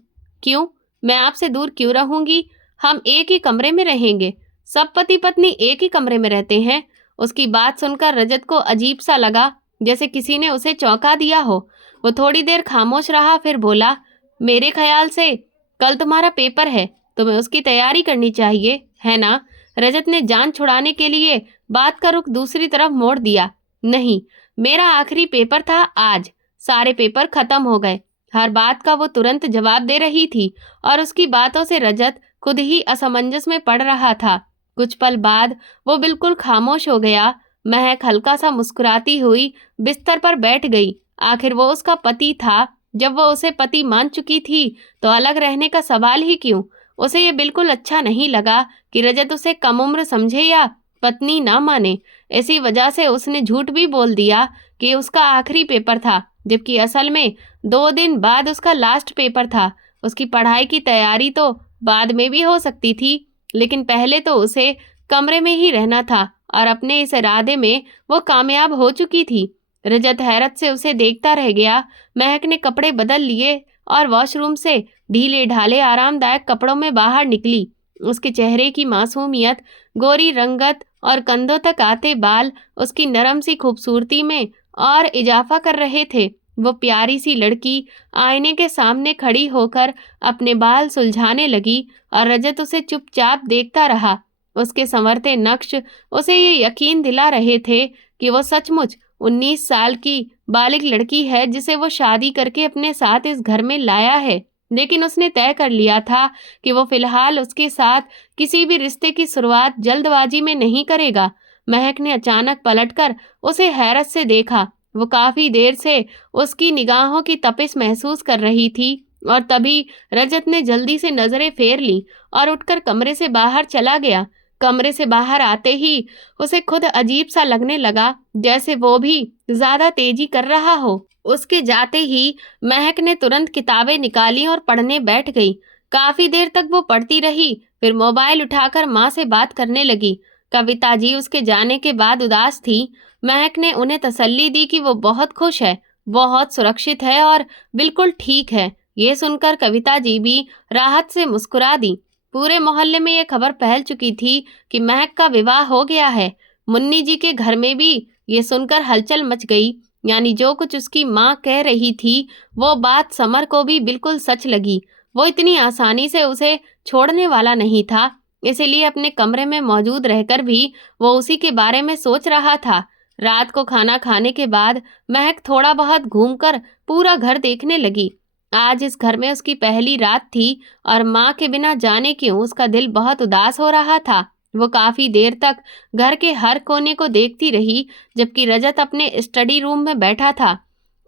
क्यों? मैं आपसे दूर क्यों रहूंगी? हम एक ही कमरे में रहेंगे। सब पति पत्नी एक ही कमरे में रहते हैं। उसकी बात सुनकर रजत को अजीब सा लगा, जैसे किसी ने उसे चौंका दिया हो। वो थोड़ी देर खामोश रहा, फिर बोला, मेरे ख्याल से कल तुम्हारा पेपर है, तुम्हें उसकी तैयारी करनी चाहिए, है ना? रजत ने जान छुड़ाने के लिए बात का रुख दूसरी तरफ मोड़ दिया। नहीं, मेरा आखिरी पेपर था आज। सारे पेपर खत्म हो गए। हर बात का वो तुरंत जवाब दे रही थी और उसकी बातों से रजत खुद ही असमंजस में पड़ रहा था। कुछ पल बाद वो बिल्कुल खामोश हो गया। महक हल्का सा मुस्कुराती हुई बिस्तर पर बैठ गई। आखिर वो उसका पति था। जब वो उसे पति मान चुकी थी तो अलग रहने का सवाल ही क्यों? उसे ये बिल्कुल अच्छा नहीं लगा कि रजत उसे कम उम्र समझे या पत्नी ना माने। इसी वजह से उसने झूठ भी बोल दिया कि उसका आखिरी पेपर था, जबकि असल में 2 दिन बाद उसका लास्ट पेपर था। उसकी पढ़ाई की तैयारी तो बाद में भी हो सकती थी, लेकिन पहले तो उसे कमरे में ही रहना था और अपने इस इरादे में वो कामयाब हो चुकी थी। रजत हैरत से उसे देखता रह गया। महक ने कपड़े बदल लिए और वॉशरूम से ढीले ढाले आरामदायक कपड़ों में बाहर निकली। उसके चेहरे की मासूमियत, गोरी रंगत और कंधों तक आते बाल उसकी नरम सी खूबसूरती में और इजाफा कर रहे थे। वो प्यारी सी लड़की आईने के सामने खड़ी होकर अपने बाल सुलझाने लगी और रजत उसे चुपचाप देखता रहा। उसके संवरते नक्श उसे ये यकीन दिला रहे थे कि वो सचमुच 19 साल की बालिग लड़की है जिसे वो शादी करके अपने साथ इस घर में लाया है। लेकिन उसने तय कर लिया था कि वो फिलहाल उसके साथ किसी भी रिश्ते की शुरुआत जल्दबाजी में नहीं करेगा। महक ने अचानक पलटकर उसे हैरत से देखा। वो काफी देर से उसकी निगाहों की तपिश महसूस कर रही थी और तभी रजत ने जल्दी से नजरें फेर ली और उठकर कमरे से बाहर चला गया। कमरे से बाहर आते ही उसे खुद अजीब सा लगने लगा, जैसे वो भी ज्यादा तेजी कर रहा हो। उसके जाते ही महक ने तुरंत किताबें निकाली और पढ़ने बैठ गई। काफी देर तक वो पढ़ती रही, फिर मोबाइल उठाकर माँ से बात करने लगी। कविता जी उसके जाने के बाद उदास थी। महक ने उन्हें तसल्ली दी कि वो बहुत खुश है, बहुत सुरक्षित है और बिल्कुल ठीक है। ये सुनकर कविता जी भी राहत से मुस्कुरा दी। पूरे मोहल्ले में ये खबर फैल चुकी थी कि महक का विवाह हो गया है। मुन्नी जी के घर में भी ये सुनकर हलचल मच गई। यानी जो कुछ उसकी माँ कह रही थी वो बात समर को भी बिल्कुल सच लगी। वो इतनी आसानी से उसे छोड़ने वाला नहीं था, इसीलिए अपने कमरे में मौजूद रहकर भी वो उसी के बारे में सोच रहा था। रात को खाना खाने के बाद महक थोड़ा बहुत घूमकर पूरा घर देखने लगी। आज इस घर में उसकी पहली रात थी और माँ के बिना जाने क्यों उसका दिल बहुत उदास हो रहा था। वो काफी देर तक घर के हर कोने को देखती रही, जबकि रजत अपने स्टडी रूम में बैठा था।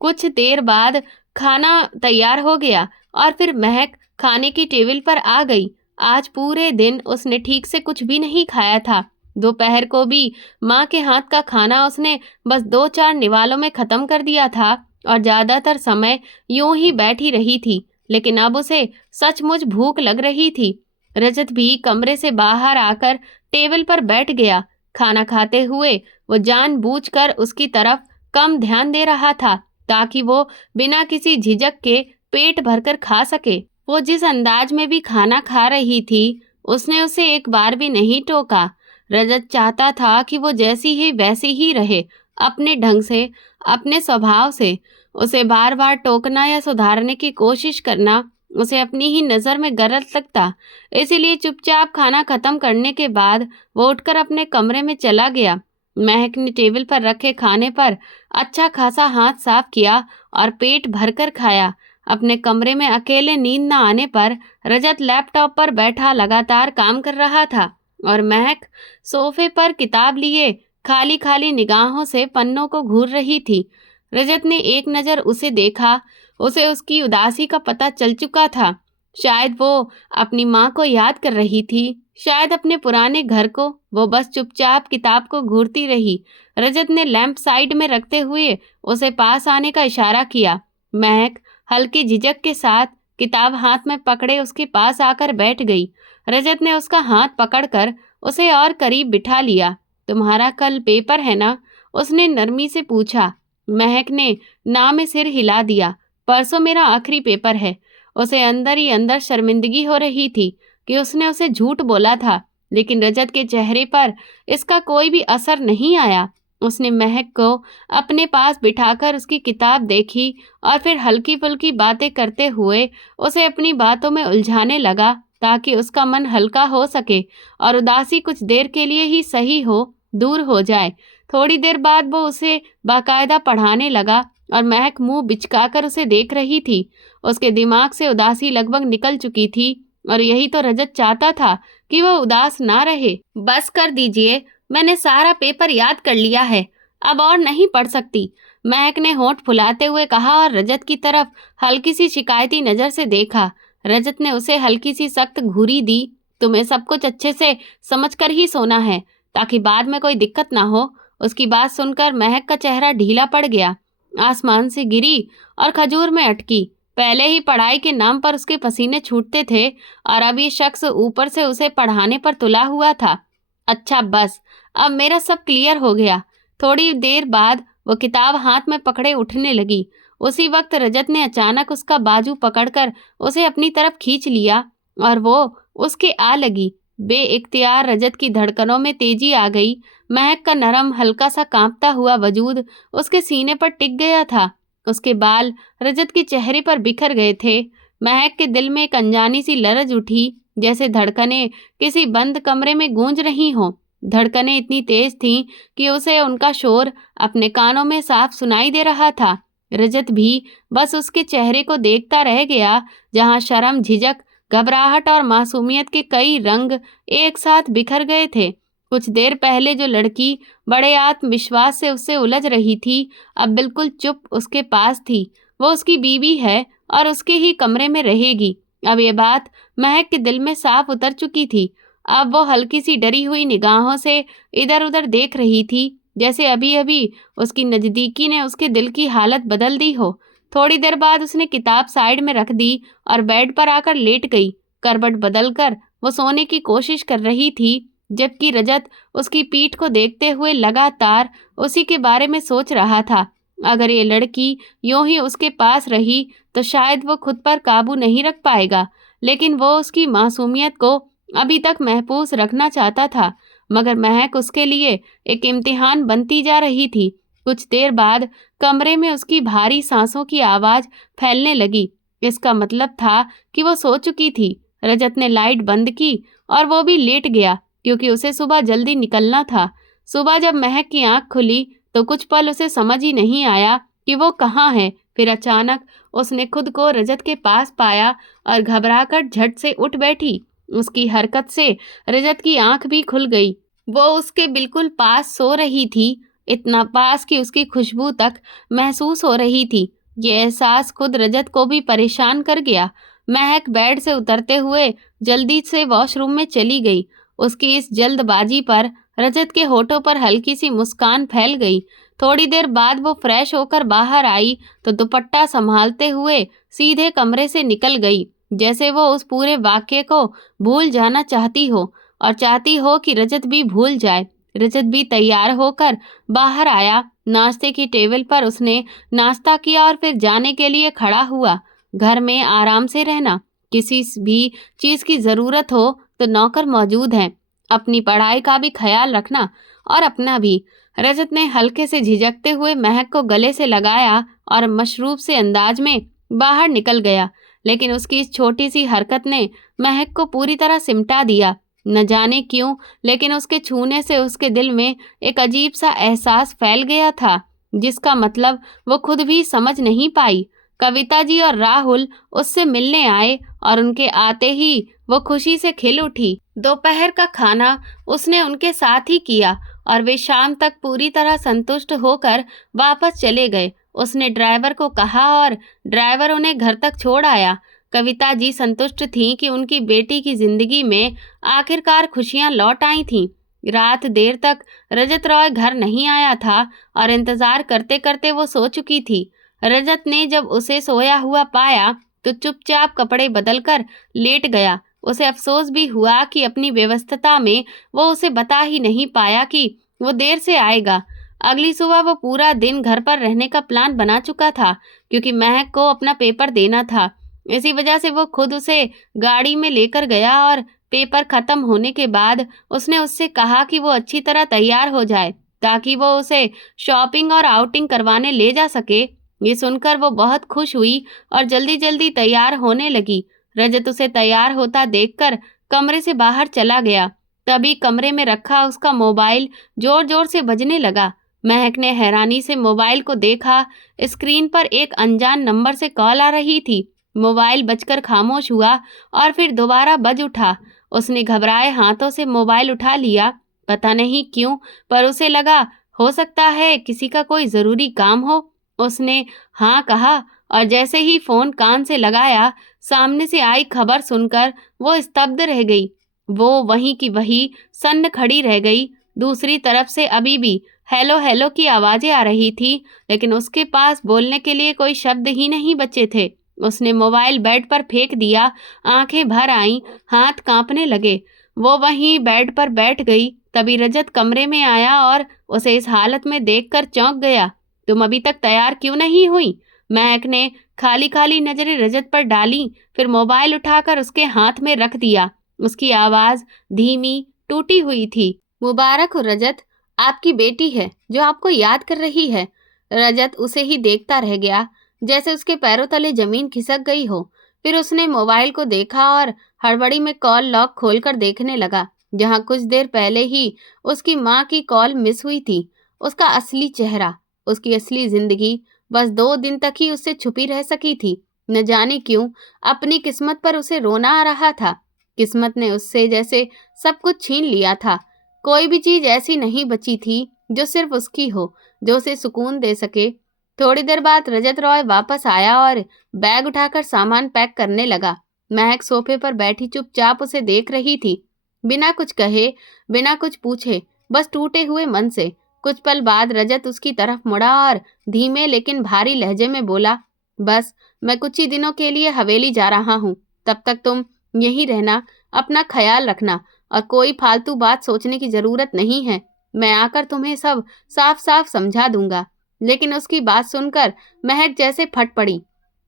कुछ देर बाद खाना तैयार हो गया और फिर महक खाने की टेबल पर आ गई। आज पूरे दिन उसने ठीक से कुछ भी नहीं खाया था। दोपहर को भी माँ के हाथ का खाना उसने बस 2-4 निवालों में खत्म कर दिया था और ज्यादातर समय यूं ही बैठी रही थी। लेकिन अब उसे सचमुच भूख लग रही थी। रजत भी कमरे से बाहर आकर टेबल पर बैठ गया। खाना खाते हुए वो जानबूझकर उसकी तरफ कम ध्यान दे रहा था, ताकि वो बिना किसी झिझक के पेट भरकर खा सके। वो जिस अंदाज में भी खाना खा रही थी, उसने उसे एक बार भी नहीं टोका। रजत चाहता था कि वो जैसी ही वैसी ही रहे, अपने ढंग से, अपने स्वभाव से। उसे बार बार टोकना या सुधारने की कोशिश करना उसे अपनी ही नज़र में गलत लगता। इसीलिए चुपचाप खाना खत्म करने के बाद वो उठकर अपने कमरे में चला गया। महक ने टेबल पर रखे खाने पर अच्छा खासा हाथ साफ किया और पेट भरकर खाया। अपने कमरे में अकेले नींद न आने पर रजत लैपटॉप पर बैठा लगातार काम कर रहा था और महक सोफे पर किताब लिए खाली खाली निगाहों से पन्नों को घूर रही थी। रजत ने एक नज़र उसे देखा। उसे उसकी उदासी का पता चल चुका था। शायद वो अपनी माँ को याद कर रही थी, शायद अपने पुराने घर को। वो बस चुपचाप किताब को घूरती रही। रजत ने लैंप साइड में रखते हुए उसे पास आने का इशारा किया। महक हल्की झिझक के साथ किताब हाथ में पकड़े उसके पास आकर बैठ गई। रजत ने उसका हाथ पकड़कर उसे और करीब बिठा लिया। तुम्हारा कल पेपर है ना? उसने नरमी से पूछा। महक ने ना में सिर हिला दिया। परसों मेरा आखिरी पेपर है। उसे अंदर ही अंदर शर्मिंदगी हो रही थी कि उसने उसे झूठ बोला था, लेकिन रजत के चेहरे पर इसका कोई भी असर नहीं आया। उसने महक को अपने पास बिठाकर उसकी किताब देखी और फिर हल्की फुल्की बातें करते हुए उसे अपनी बातों में उलझाने लगा, ताकि उसका मन हल्का हो सके और उदासी कुछ देर के लिए ही सही हो, दूर हो जाए। थोड़ी देर बाद वो उसे बाकायदा पढ़ाने लगा और महक मुंह बिचकाकर उसे देख रही थी। उसके दिमाग से उदासी लगभग निकल चुकी थी और यही तो रजत चाहता था कि वो उदास ना रहे। बस कर दीजिए, मैंने सारा पेपर याद कर लिया है, अब और नहीं पढ़ सकती, महक ने होंठ फुलाते हुए कहा और रजत की तरफ हल्की सी शिकायती नज़र से देखा। रजत ने उसे हल्की सी सख्त घूरी दी। तुम्हें सब कुछ अच्छे से समझकर ही सोना है, ताकि बाद में कोई दिक्कत ना हो। उसकी बात सुनकर महक का चेहरा ढीला पड़ गया। आसमान से गिरी और खजूर में अटकी। पहले ही पढ़ाई के नाम पर उसके पसीने छूटते थे और अब ये शख्स ऊपर से उसे पढ़ाने पर तुला हुआ था। अच्छा बस, अब मेरा सब क्लियर हो गया। थोड़ी देर बाद वो किताब हाथ में पकड़े उठने लगी। उसी वक्त रजत ने अचानक उसका बाजू पकड़कर उसे अपनी तरफ खींच लिया और वो उसके आ लगी। बेइख्तियार रजत की धड़कनों में तेजी आ गई। महक का नरम हल्का सा कांपता हुआ वजूद उसके सीने पर टिक गया था। उसके बाल रजत के चेहरे पर बिखर गए थे। महक के दिल में एक अनजानी सी लरज उठी, जैसे धड़कनें किसी बंद कमरे में गूंज रही हों। धड़कनें इतनी तेज थीं कि उसे उनका शोर अपने कानों में साफ सुनाई दे रहा था। रजत भी बस उसके चेहरे को देखता रह गया, जहां शर्म, झिझक, घबराहट और मासूमियत के कई रंग एक साथ बिखर गए थे। कुछ देर पहले जो लड़की बड़े आत्मविश्वास से उससे उलझ रही थी, अब बिल्कुल चुप उसके पास थी। वो उसकी बीवी है और उसके ही कमरे में रहेगी। अब ये बात महक के दिल में साफ उतर चुकी थी। अब वो हल्की सी डरी हुई निगाहों से इधर उधर देख रही थी, जैसे अभी अभी उसकी नज़दीकी ने उसके दिल की हालत बदल दी हो। थोड़ी देर बाद उसने किताब साइड में रख दी और बेड पर आकर लेट गई। करवट बदलकर वो सोने की कोशिश कर रही थी, जबकि रजत उसकी पीठ को देखते हुए लगातार उसी के बारे में सोच रहा था। अगर ये लड़की यूं ही उसके पास रही तो शायद वो खुद पर काबू नहीं रख पाएगा, लेकिन वो उसकी मासूमियत को अभी तक महफूज रखना चाहता था। मगर महक उसके लिए एक इम्तिहान बनती जा रही थी। कुछ देर बाद कमरे में उसकी भारी सांसों की आवाज फैलने लगी। इसका मतलब था कि वो सो चुकी थी। रजत ने लाइट बंद की और वो भी लेट गया, क्योंकि उसे सुबह जल्दी निकलना था। सुबह जब महक की आंख खुली तो कुछ पल उसे समझ ही नहीं आया कि वो कहाँ है। फिर अचानक उसने खुद को रजत के पास पाया और घबराकर झट से उठ बैठी। उसकी हरकत से रजत की आंख भी खुल गई। वो उसके बिल्कुल पास सो रही थी, इतना पास कि उसकी खुशबू तक महसूस हो रही थी। ये एहसास खुद रजत को भी परेशान कर गया। महक बेड से उतरते हुए जल्दी से वॉशरूम में चली गई। उसकी इस जल्दबाजी पर रजत के होठों पर हल्की सी मुस्कान फैल गई। थोड़ी देर बाद वो फ्रेश होकर बाहर आई तो दुपट्टा संभालते हुए सीधे कमरे से निकल गई, जैसे वो उस पूरे वाक्य को भूल जाना चाहती हो और चाहती हो कि रजत भी भूल जाए। रजत भी तैयार होकर बाहर आया। नाश्ते की टेबल पर उसने नाश्ता किया और फिर जाने के लिए खड़ा हुआ। घर में आराम से रहना, किसी भी चीज की जरूरत हो तो नौकर मौजूद हैं। अपनी पढ़ाई का भी ख्याल रखना और अपना भी। रजत ने हल्के से झिझकते हुए महक को गले से लगाया और मशरूब से अंदाज में बाहर निकल गया। लेकिन उसकी इस छोटी सी हरकत ने महक को पूरी तरह सिमटा दिया। न जाने क्यों, लेकिन उसके छूने से उसके दिल में एक अजीब सा एहसास फैल गया था, जिसका मतलब वो खुद भी समझ नहीं पाई। कविता जी और राहुल उससे मिलने आए और उनके आते ही वो खुशी से खिल उठी। दोपहर का खाना उसने उनके साथ ही किया और वे शाम तक पूरी तरह संतुष्ट होकर वापस चले गए। उसने ड्राइवर को कहा और ड्राइवर उन्हें घर तक छोड़ आया। कविता जी संतुष्ट थीं कि उनकी बेटी की जिंदगी में आखिरकार खुशियां लौट आई थीं। रात देर तक रजत रॉय घर नहीं आया था और इंतजार करते करते वो सो चुकी थी। रजत ने जब उसे सोया हुआ पाया तो चुपचाप कपड़े बदलकर लेट गया। उसे अफसोस भी हुआ कि अपनी व्यस्तता में वो उसे बता ही नहीं पाया कि वो देर से आएगा। अगली सुबह वो पूरा दिन घर पर रहने का प्लान बना चुका था, क्योंकि महक को अपना पेपर देना था। इसी वजह से वो खुद उसे गाड़ी में लेकर गया और पेपर खत्म होने के बाद उसने उससे कहा कि वो अच्छी तरह तैयार हो जाए, ताकि वो उसे शॉपिंग और आउटिंग करवाने ले जा सके। ये सुनकर वो बहुत खुश हुई और जल्दी जल्दी तैयार होने लगी। रजत उसे तैयार होता देखकर कमरे से बाहर चला गया। तभी कमरे में रखा उसका मोबाइल जोर जोर से बजने लगा। महक ने हैरानी से मोबाइल को देखा। स्क्रीन पर एक अनजान नंबर से कॉल आ रही थी। मोबाइल बजकर खामोश हुआ और फिर दोबारा बज उठा। उसने घबराए हाथों से मोबाइल उठा लिया। पता नहीं क्यों, पर उसे लगा हो सकता है किसी का कोई जरूरी काम हो। उसने हाँ कहा और जैसे ही फोन कान से लगाया, सामने से आई खबर सुनकर वो स्तब्ध रह गई। वो वहीं की वहीं सन्न खड़ी रह गई। दूसरी तरफ से अभी भी हेलो हेलो की आवाजें आ रही थी, लेकिन उसके पास बोलने के लिए कोई शब्द ही नहीं बचे थे। उसने मोबाइल बेड पर फेंक दिया। आंखें भर आईं, हाथ कांपने लगे। वो वहीं बेड पर बैठ गई। तभी रजत कमरे में आया और उसे इस हालत में देखकर चौंक गया। तुम अभी तक तैयार क्यों नहीं हुई? महक ने खाली खाली नजरें रजत पर डाली, फिर मोबाइल उठाकर उसके हाथ में रख दिया। उसकी आवाज धीमी, टूटी हुई थी। मुबारक हो रजत, आपकी बेटी है जो आपको याद कर रही है। रजत उसे ही देखता रह गया, जैसे उसके पैरों तले जमीन खिसक गई हो। फिर उसने मोबाइल को देखा और हड़बड़ी में कॉल लॉक खोलकर देखने लगा, जहां कुछ देर पहले ही उसकी माँ की कॉल मिस हुई थी। उसका असली चेहरा, उसकी असली जिंदगी बस 2 दिन तक ही उससे छुपी रह सकी थी। न जाने क्यों अपनी किस्मत पर उसे रोना आ रहा था। किस्मत ने उससे जैसे सब कुछ छीन लिया था। कोई भी चीज ऐसी नहीं बची थी जो सिर्फ उसकी हो, जो उसे सुकून दे सके। थोड़ी देर बाद रजत रॉय वापस आया और बैग उठाकर सामान पैक करने लगा। महक सोफे पर बैठी चुपचाप उसे देख रही थी। बिना कुछ कहे, बिना कुछ पूछे, बस टूटे हुए मन से। कुछ पल बाद रजत उसकी तरफ मुड़ा और धीमे लेकिन भारी लहजे में बोला, बस मैं कुछ ही दिनों के लिए हवेली जा रहा हूँ। तब तक तुम यहीं रहना, अपना ख्याल रखना और कोई फालतू बात सोचने की जरूरत नहीं है। मैं आकर तुम्हें सब साफ साफ समझा दूंगा। लेकिन उसकी बात सुनकर महक जैसे फट पड़ी।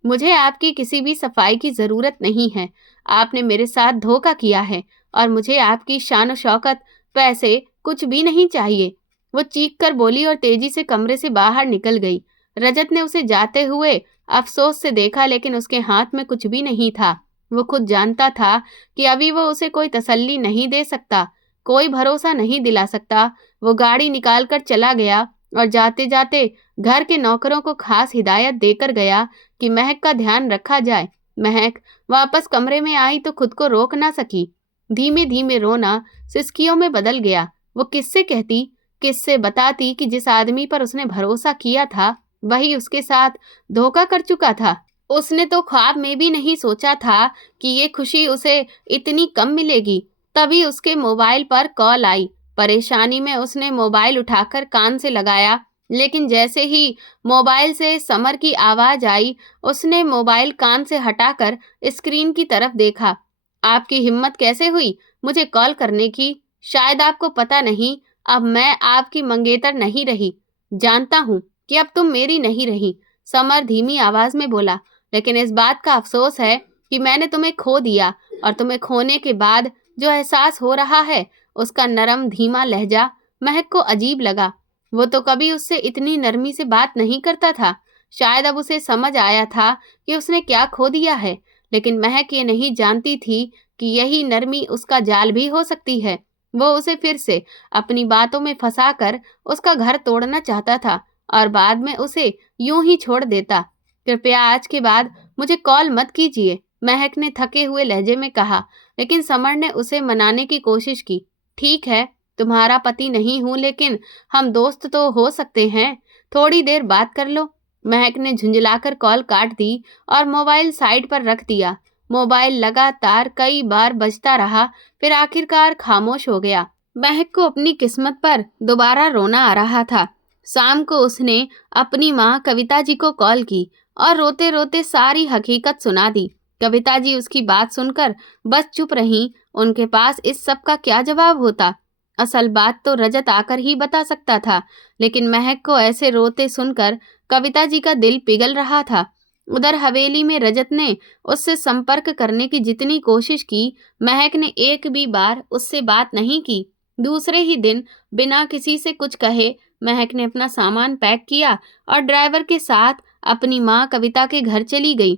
मुझे आपकी किसी भी सफाई की जरूरत नहीं है। आपने मेरे साथ धोखा किया है और मुझे आपकी शान और शौकत, पैसे कुछ भी नहीं चाहिए। वो चीख कर बोली और तेजी से कमरे से बाहर निकल गई। रजत ने उसे जाते हुए अफसोस से देखा, लेकिन उसके हाथ में कुछ भी नहीं था। वो खुद जानता था कि अभी वो उसे कोई तसल्ली नहीं दे सकता, कोई भरोसा नहीं दिला सकता। वो गाड़ी निकाल कर चला गया और जाते जाते घर के नौकरों को खास हिदायत देकर गया कि महक का ध्यान रखा जाए। महक वापस कमरे में आई तो खुद को रोक ना सकी। धीमे धीमे रोना सिसकियों में बदल गया। वो किससे कहती, किससे बताती कि जिस आदमी पर उसने भरोसा किया था वही उसके साथ धोखा कर चुका था। उसने तो ख्वाब में भी नहीं सोचा था कि ये खुशी उसे इतनी कम मिलेगी। तभी उसके मोबाइल पर कॉल आई। परेशानी में उसने मोबाइल उठाकर कान से लगाया, लेकिन जैसे ही मोबाइल से समर की आवाज आई, उसने मोबाइल कान से हटाकर स्क्रीन की तरफ देखा। आपकी हिम्मत कैसे हुई मुझे कॉल करने की? शायद आपको पता नहीं, अब मैं आपकी मंगेतर नहीं रही। जानता हूँ कि अब तुम मेरी नहीं रही, समर धीमी आवाज में बोला। लेकिन इस बात का अफसोस है कि मैंने तुम्हें खो दिया, और तुम्हें खोने के बाद जो एहसास हो रहा है उसका नरम धीमा लहजा महक को अजीब लगा। वो तो कभी उससे इतनी नरमी से बात नहीं करता था। शायद अब उसे समझ आया था कि उसने क्या खो दिया है, लेकिन महक ये नहीं जानती थी कि यही नरमी उसका जाल भी हो सकती है। वो उसे फिर से अपनी बातों में फंसाकर उसका घर तोड़ना चाहता था और बाद में उसे यूं ही छोड़ देता। कृपया आज के बाद मुझे कॉल मत कीजिए, महक ने थके हुए लहजे में कहा। लेकिन समर ने उसे मनाने की कोशिश की। ठीक है, तुम्हारा पति नहीं हूं, लेकिन हम दोस्त तो हो सकते हैं। थोड़ी देर बात कर लो। महक ने झुंझलाकर कॉल काट दी और मोबाइल साइड पर रख दिया। मोबाइल लगातार कई बार बजता रहा, फिर आखिरकार खामोश हो गया। महक को अपनी किस्मत पर दोबारा रोना आ रहा था। शाम को उसने अपनी माँ कविता जी को कॉल की और रोते रोते सारी हकीकत सुना दी। कविता जी उसकी बात सुनकर बस चुप रहीं। उनके पास इस सब का क्या जवाब होता? असल बात तो रजत आकर ही बता सकता था, लेकिन महक को ऐसे रोते सुनकर कविता जी का दिल पिघल रहा था। उधर हवेली में रजत ने उससे संपर्क करने की जितनी कोशिश की, महक ने एक भी बार उससे बात नहीं की। दूसरे ही दिन बिना किसी से कुछ कहे महक ने अपना सामान पैक किया और ड्राइवर के साथ अपनी माँ कविता के घर चली गई।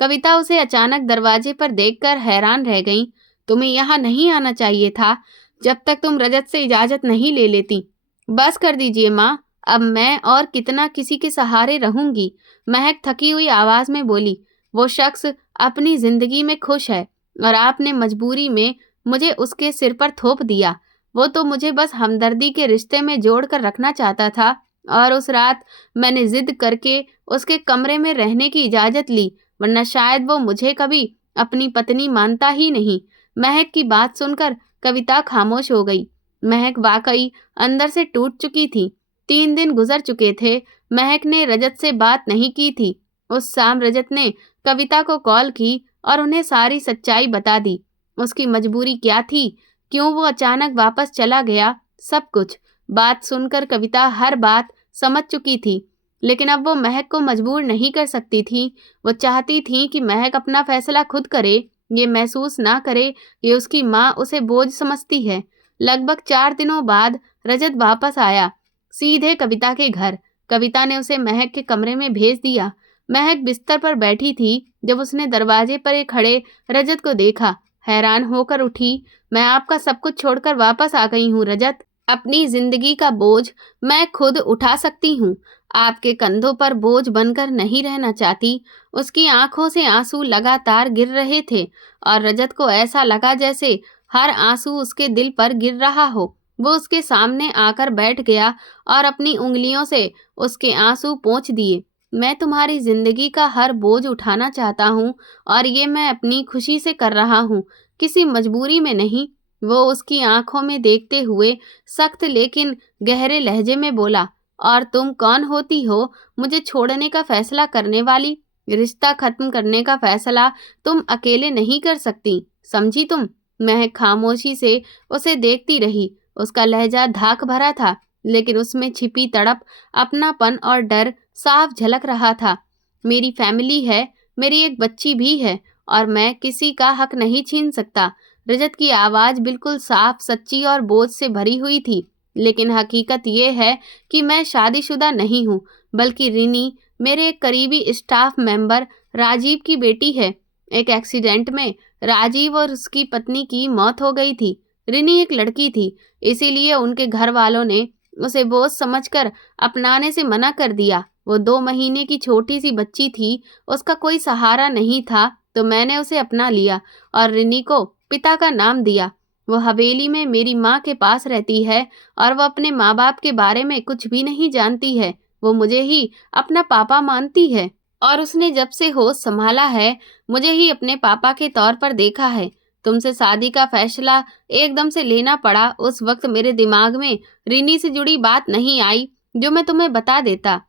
कविता उसे अचानक दरवाजे पर देखकर हैरान रह गई। तुम्हें यहाँ नहीं आना चाहिए था, जब तक तुम रजत से इजाजत नहीं ले लेती। बस कर दीजिए माँ, अब मैं और कितना किसी के सहारे रहूंगी, महक थकी हुई आवाज में बोली। वो शख्स अपनी जिंदगी में खुश है और आपने मजबूरी में मुझे उसके सिर पर थोप दिया। वो तो मुझे बस हमदर्दी के रिश्ते में जोड़ कर रखना चाहता था, और उस रात मैंने जिद करके उसके कमरे में रहने की इजाजत ली, वरना शायद वो मुझे कभी अपनी पत्नी मानता ही नहीं। महक की बात सुनकर कविता खामोश हो गई। महक वाकई अंदर से टूट चुकी थी। 3 दिन गुजर चुके थे। महक ने रजत से बात नहीं की थी। उस शाम रजत ने कविता को कॉल की और उन्हें सारी सच्चाई बता दी। उसकी मजबूरी क्या थी, क्यों वो अचानक वापस चला गया, सब कुछ। बात सुनकर कविता हर बात समझ चुकी थी, लेकिन अब वो महक को मजबूर नहीं कर सकती थी। वो चाहती थी कि महक अपना फैसला खुद करे, ये महसूस ना करे कि उसकी माँ उसे बोझ समझती है। लगभग 4 दिनों बाद रजत वापस आया, सीधे कविता के घर। कविता ने उसे महक के कमरे में भेज दिया। महक बिस्तर पर बैठी थी जब उसने दरवाजे पर खड़े रजत को देखा। हैरान होकर उठी। मैं आपका सब कुछ छोड़कर वापस आ गई हूँ रजत। अपनी जिंदगी का बोझ मैं खुद उठा सकती हूँ, आपके कंधों पर बोझ बनकर नहीं रहना चाहती। उसकी आंखों से आंसू लगातार गिर रहे थे और रजत को ऐसा लगा जैसे हर आंसू उसके दिल पर गिर रहा हो। वो उसके सामने आकर बैठ गया और अपनी उंगलियों से उसके आंसू पोंछ दिए। मैं तुम्हारी जिंदगी का हर बोझ उठाना चाहता हूँ, और ये मैं अपनी खुशी से कर रहा हूँ, किसी मजबूरी में नहीं। वो उसकी आंखों में देखते हुए सख्त लेकिन गहरे लहजे में बोला, और तुम कौन होती हो मुझे छोड़ने का फैसला करने वाली? रिश्ता खत्म करने का फैसला तुम अकेले नहीं कर सकती, समझी तुम? मैं खामोशी से उसे देखती रही। उसका लहजा धाक भरा था, लेकिन उसमें छिपी तड़प, अपनापन और डर साफ झलक रहा था। मेरी फैमिली है, मेरी एक बच्ची भी है, और मैं किसी का हक नहीं छीन सकता। रजत की आवाज बिल्कुल साफ, सच्ची और बोझ से भरी हुई थी। लेकिन हकीकत यह है कि मैं शादीशुदा नहीं हूँ, बल्कि रिनी मेरे एक करीबी स्टाफ मेंबर राजीव की बेटी है। एक एक्सीडेंट में राजीव और उसकी पत्नी की मौत हो गई थी। रिनी एक लड़की थी, इसीलिए उनके घर वालों ने उसे बोझ समझकर अपनाने से मना कर दिया। वो 2 महीने की छोटी सी बच्ची थी, उसका कोई सहारा नहीं था, तो मैंने उसे अपना लिया और रिनी को पिता का नाम दिया। वो हवेली में मेरी माँ के पास रहती है और वो अपने माँ बाप के बारे में कुछ भी नहीं जानती है। वो मुझे ही अपना पापा मानती है, और उसने जब से होश संभाला है, मुझे ही अपने पापा के तौर पर देखा है। तुमसे शादी का फैसला एकदम से लेना पड़ा, उस वक्त मेरे दिमाग में रिनी से जुड़ी बात नहीं आई जो मैं तुम्हें बता देता।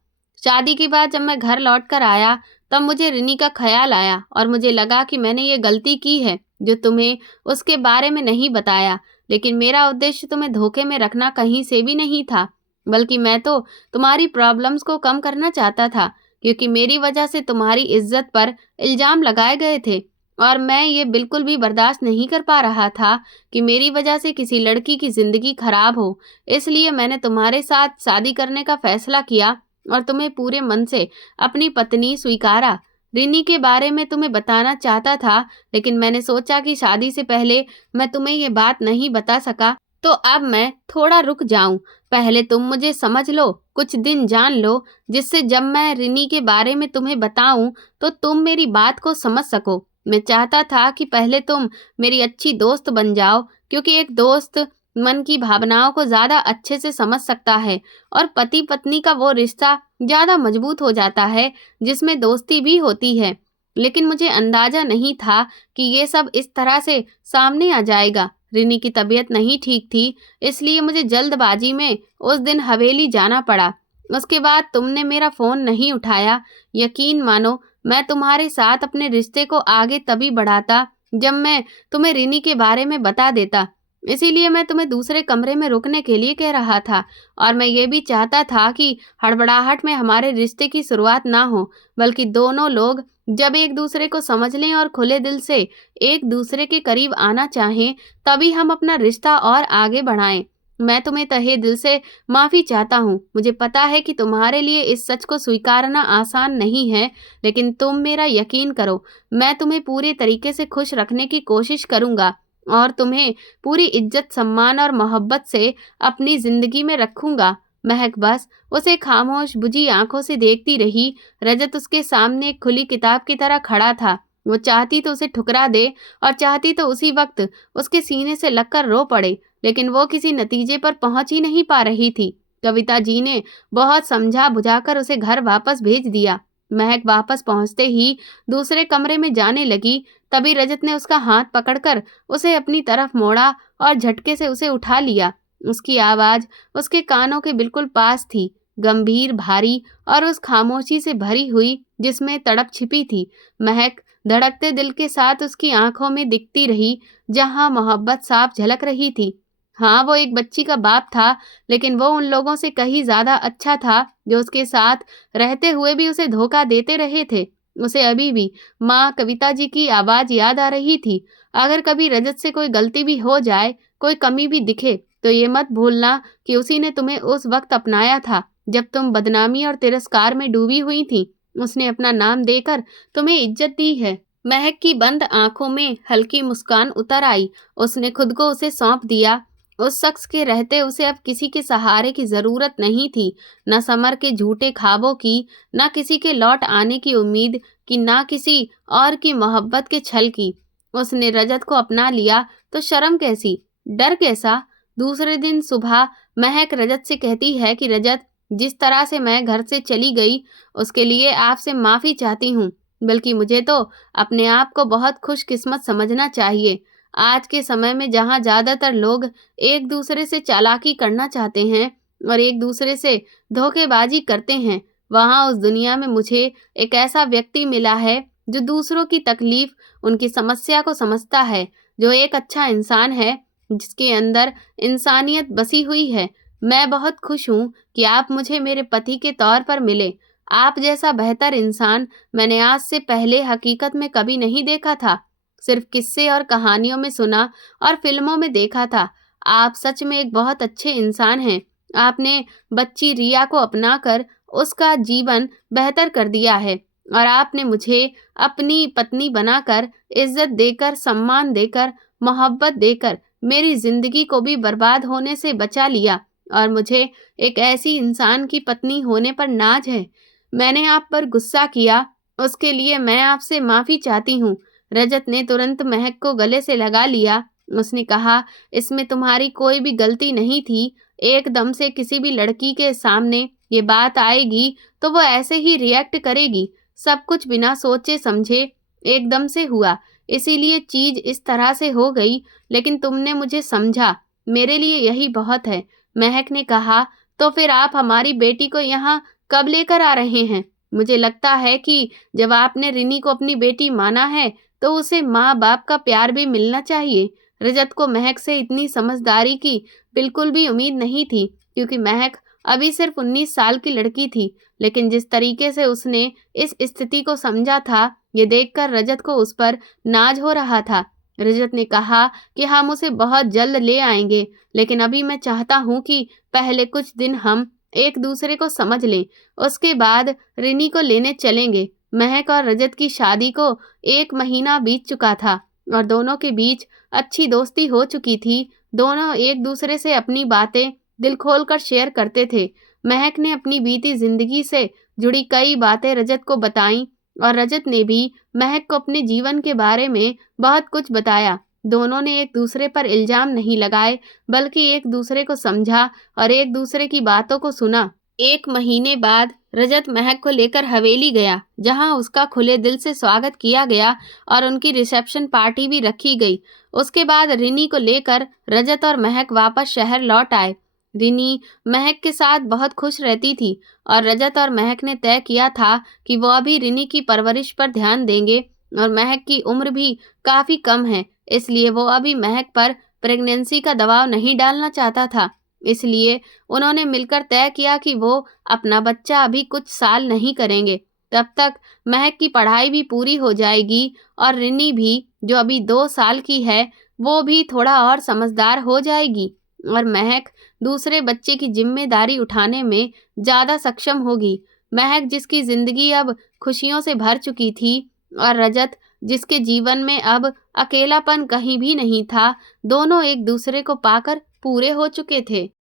शादी के बाद जब मैं घर लौट कर आया, तब मुझे रिनी का ख्याल आया और मुझे लगा कि मैंने ये गलती की है जो तुम्हें उसके बारे में नहीं बताया। लेकिन मेरा उद्देश्य तुम्हें धोखे में रखना कहीं से भी नहीं था, बल्कि मैं तो तुम्हारी प्रॉब्लम्स को कम करना चाहता था, क्योंकि मेरी वजह से तुम्हारी इज्जत पर इल्जाम लगाए गए थे, और मैं ये बिल्कुल भी बर्दाश्त नहीं कर पा रहा था कि मेरी वजह से किसी लड़की की जिंदगी खराब हो। इसलिए मैंने तुम्हारे साथ शादी करने का फैसला किया और तुम्हें पूरे मन से अपनी पत्नी स्वीकारा। रिनी के बारे में तुम्हें बताना चाहता था, लेकिन मैंने सोचा कि शादी से पहले मैं तुम्हें ये बात नहीं बता सका, तो अब मैं थोड़ा रुक जाऊं। पहले तुम मुझे समझ लो, कुछ दिन जान लो, जिससे जब मैं रिनी के बारे में तुम्हें बताऊं तो तुम मेरी बात को समझ सको। मैं चाहता था कि पहले तुम मेरी अच्छी दोस्त बन जाओ, क्योंकि एक दोस्त मन की भावनाओं को ज्यादा अच्छे से समझ सकता है, और पति पत्नी का वो रिश्ता ज्यादा मजबूत हो जाता है जिसमें दोस्ती भी होती है। लेकिन मुझे अंदाजा नहीं था कि ये सब इस तरह से सामने आ जाएगा। रिनी की तबीयत नहीं ठीक थी, इसलिए मुझे जल्दबाजी में उस दिन हवेली जाना पड़ा। उसके बाद तुमने मेरा फोन नहीं उठाया। यकीन मानो, मैं तुम्हारे साथ अपने रिश्ते को आगे तभी बढ़ाता जब मैं तुम्हें रिनी के बारे में बता देता। इसीलिए मैं तुम्हें दूसरे कमरे में रुकने के लिए कह रहा था, और मैं ये भी चाहता था कि हड़बड़ाहट में हमारे रिश्ते की शुरुआत ना हो, बल्कि दोनों लोग जब एक दूसरे को समझ लें और खुले दिल से एक दूसरे के करीब आना चाहें, तभी हम अपना रिश्ता और आगे बढ़ाएं। मैं तुम्हें तहे दिल से माफ़ी चाहता हूँ। मुझे पता है कि तुम्हारे लिए इस सच को स्वीकारना आसान नहीं है, लेकिन तुम मेरा यकीन करो, मैं तुम्हें पूरे तरीके से खुश रखने की कोशिश करूँगा और तुम्हें पूरी इज्जत, सम्मान और मोहब्बत से अपनी ज़िंदगी में रखूँगा। महक बस उसे खामोश बुझी आंखों से देखती रही। रजत उसके सामने एक खुली किताब की तरह खड़ा था। वो चाहती तो उसे ठुकरा दे और चाहती तो उसी वक्त उसके सीने से लगकर रो पड़े, लेकिन वो किसी नतीजे पर पहुंच ही नहीं पा रही थी। कविता जी ने बहुत समझा बुझाकर उसे घर वापस भेज दिया। महक वापस पहुंचते ही दूसरे कमरे में जाने लगी, तभी रजत ने उसका हाथ पकड़कर उसे अपनी तरफ मोड़ा और झटके से उसे उठा लिया। उसकी आवाज उसके कानों के बिल्कुल पास थी, गंभीर, भारी और उस खामोशी से भरी हुई जिसमें तड़प छिपी थी। महक धड़कते दिल के साथ उसकी आंखों में दिखती रही, जहां मोहब्बत साफ झलक रही थी। हाँ, वो एक बच्ची का बाप था, लेकिन वो उन लोगों से कहीं ज्यादा अच्छा था जो उसके साथ रहते हुए भी उसे धोखा देते रहे थे। उसे अभी भी माँ कविता जी की आवाज याद आ रही थी। अगर कभी रजत से कोई गलती भी हो जाए, कोई कमी भी दिखे, तो ये मत भूलना कि उसी ने तुम्हें उस वक्त अपनाया था जब तुम बदनामी और तिरस्कार में डूबी हुई थी। उसने अपना नाम देकर तुम्हें इज्जत दी है। महक की बंद आंखों में हल्की मुस्कान उतर आई। उसने खुद को उसे सौंप दिया। उस शख्स के रहते उसे अब किसी के सहारे की जरूरत नहीं थी, न समर के झूठे ख्वाबों की, न किसी के लौट आने की उम्मीद की, न किसी और की मोहब्बत के छल की। उसने रजत को अपना लिया तो शर्म कैसी, डर कैसा। दूसरे दिन सुबह महक रजत से कहती है कि रजत, जिस तरह से मैं घर से चली गई उसके लिए आपसे माफ़ी चाहती हूँ, बल्कि मुझे तो अपने आप को बहुत खुशकिस्मत समझना चाहिए। आज के समय में जहाँ ज़्यादातर लोग एक दूसरे से चालाकी करना चाहते हैं और एक दूसरे से धोखेबाजी करते हैं, वहाँ उस दुनिया में मुझे एक ऐसा व्यक्ति मिला है जो दूसरों की तकलीफ, उनकी समस्या को समझता है, जो एक अच्छा इंसान है, जिसके अंदर इंसानियत बसी हुई है। मैं बहुत खुश हूँ कि आप मुझे मेरे पति के तौर पर मिले। आप जैसा बेहतर इंसान मैंने आज से पहले हकीकत में कभी नहीं देखा था। सिर्फ किस्से और कहानियों में सुना और फिल्मों में देखा था। आप सच में एक बहुत अच्छे इंसान हैं। आपने बच्ची रिया को अपनाकर उसका जीवन बेहतर कर दिया है और आपने मुझे अपनी पत्नी बनाकर, इज्जत देकर, सम्मान देकर, मोहब्बत देकर मेरी जिंदगी को भी बर्बाद होने से बचा लिया और मुझे एक ऐसी इंसान की पत्नी होने पर नाज है। मैंने आप पर गुस्सा किया, उसके लिए मैं आपसे माफ़ी चाहती हूँ। रजत ने तुरंत महक को गले से लगा लिया। उसने कहा, इसमें तुम्हारी कोई भी गलती नहीं थी। एकदम से किसी भी लड़की के सामने ये बात आएगी तो वो ऐसे ही रिएक्ट करेगी। सब कुछ बिना सोचे समझे एकदम से हुआ, इसीलिए चीज़ इस तरह से हो गई, लेकिन तुमने मुझे समझा, मेरे लिए यही बहुत है। महक ने कहा, तो फिर आप हमारी बेटी को यहाँ कब लेकर आ रहे हैं? मुझे लगता है कि जब आपने रिनी को अपनी बेटी माना है तो उसे माँ बाप का प्यार भी मिलना चाहिए। रजत को महक से इतनी समझदारी की बिल्कुल भी उम्मीद नहीं थी, क्योंकि महक अभी सिर्फ 19 साल की लड़की थी। लेकिन जिस तरीके से उसने इस स्थिति को समझा था, ये देखकर रजत को उस पर नाज हो रहा था। रजत ने कहा कि हम उसे बहुत जल्द ले आएंगे, लेकिन अभी मैं चाहता हूँ कि पहले कुछ दिन हम एक दूसरे को समझ लें। उसके बाद रिनी को लेने चलेंगे। महक और रजत की शादी को 1 महीना बीत चुका था और दोनों के बीच अच्छी दोस्ती हो चुकी थी। दोनों एक दूसरे से अपनी बातें दिल खोल कर शेयर करते थे। महक ने अपनी बीती जिंदगी से जुड़ी कई बातें रजत को बताईं और रजत ने भी महक को अपने जीवन के बारे में बहुत कुछ बताया। दोनों ने एक दूसरे पर इल्जाम नहीं लगाए, बल्कि एक दूसरे को समझा और एक दूसरे की बातों को सुना। 1 महीने बाद रजत महक को लेकर हवेली गया, जहां उसका खुले दिल से स्वागत किया गया और उनकी रिसेप्शन पार्टी भी रखी गई। उसके बाद रिनी को लेकर रजत और महक वापस शहर लौट आए। रिनी महक के साथ बहुत खुश रहती थी और रजत और महक ने तय किया था कि वो अभी रिनी की परवरिश पर ध्यान देंगे और महक की उम्र भी काफ़ी कम है, इसलिए वो अभी महक पर प्रेगनेंसी का दबाव नहीं डालना चाहता था। इसलिए उन्होंने मिलकर तय किया कि वो अपना बच्चा अभी कुछ साल नहीं करेंगे। तब तक महक की पढ़ाई भी पूरी हो जाएगी और रिनी भी, जो अभी 2 साल की है, वो भी थोड़ा और समझदार हो जाएगी और महक दूसरे बच्चे की जिम्मेदारी उठाने में ज़्यादा सक्षम होगी। महक जिसकी ज़िंदगी अब खुशियों से भर चुकी थी और रजत जिसके जीवन में अब अकेलापन कहीं भी नहीं था, दोनों एक दूसरे को पाकर पूरे हो चुके थे।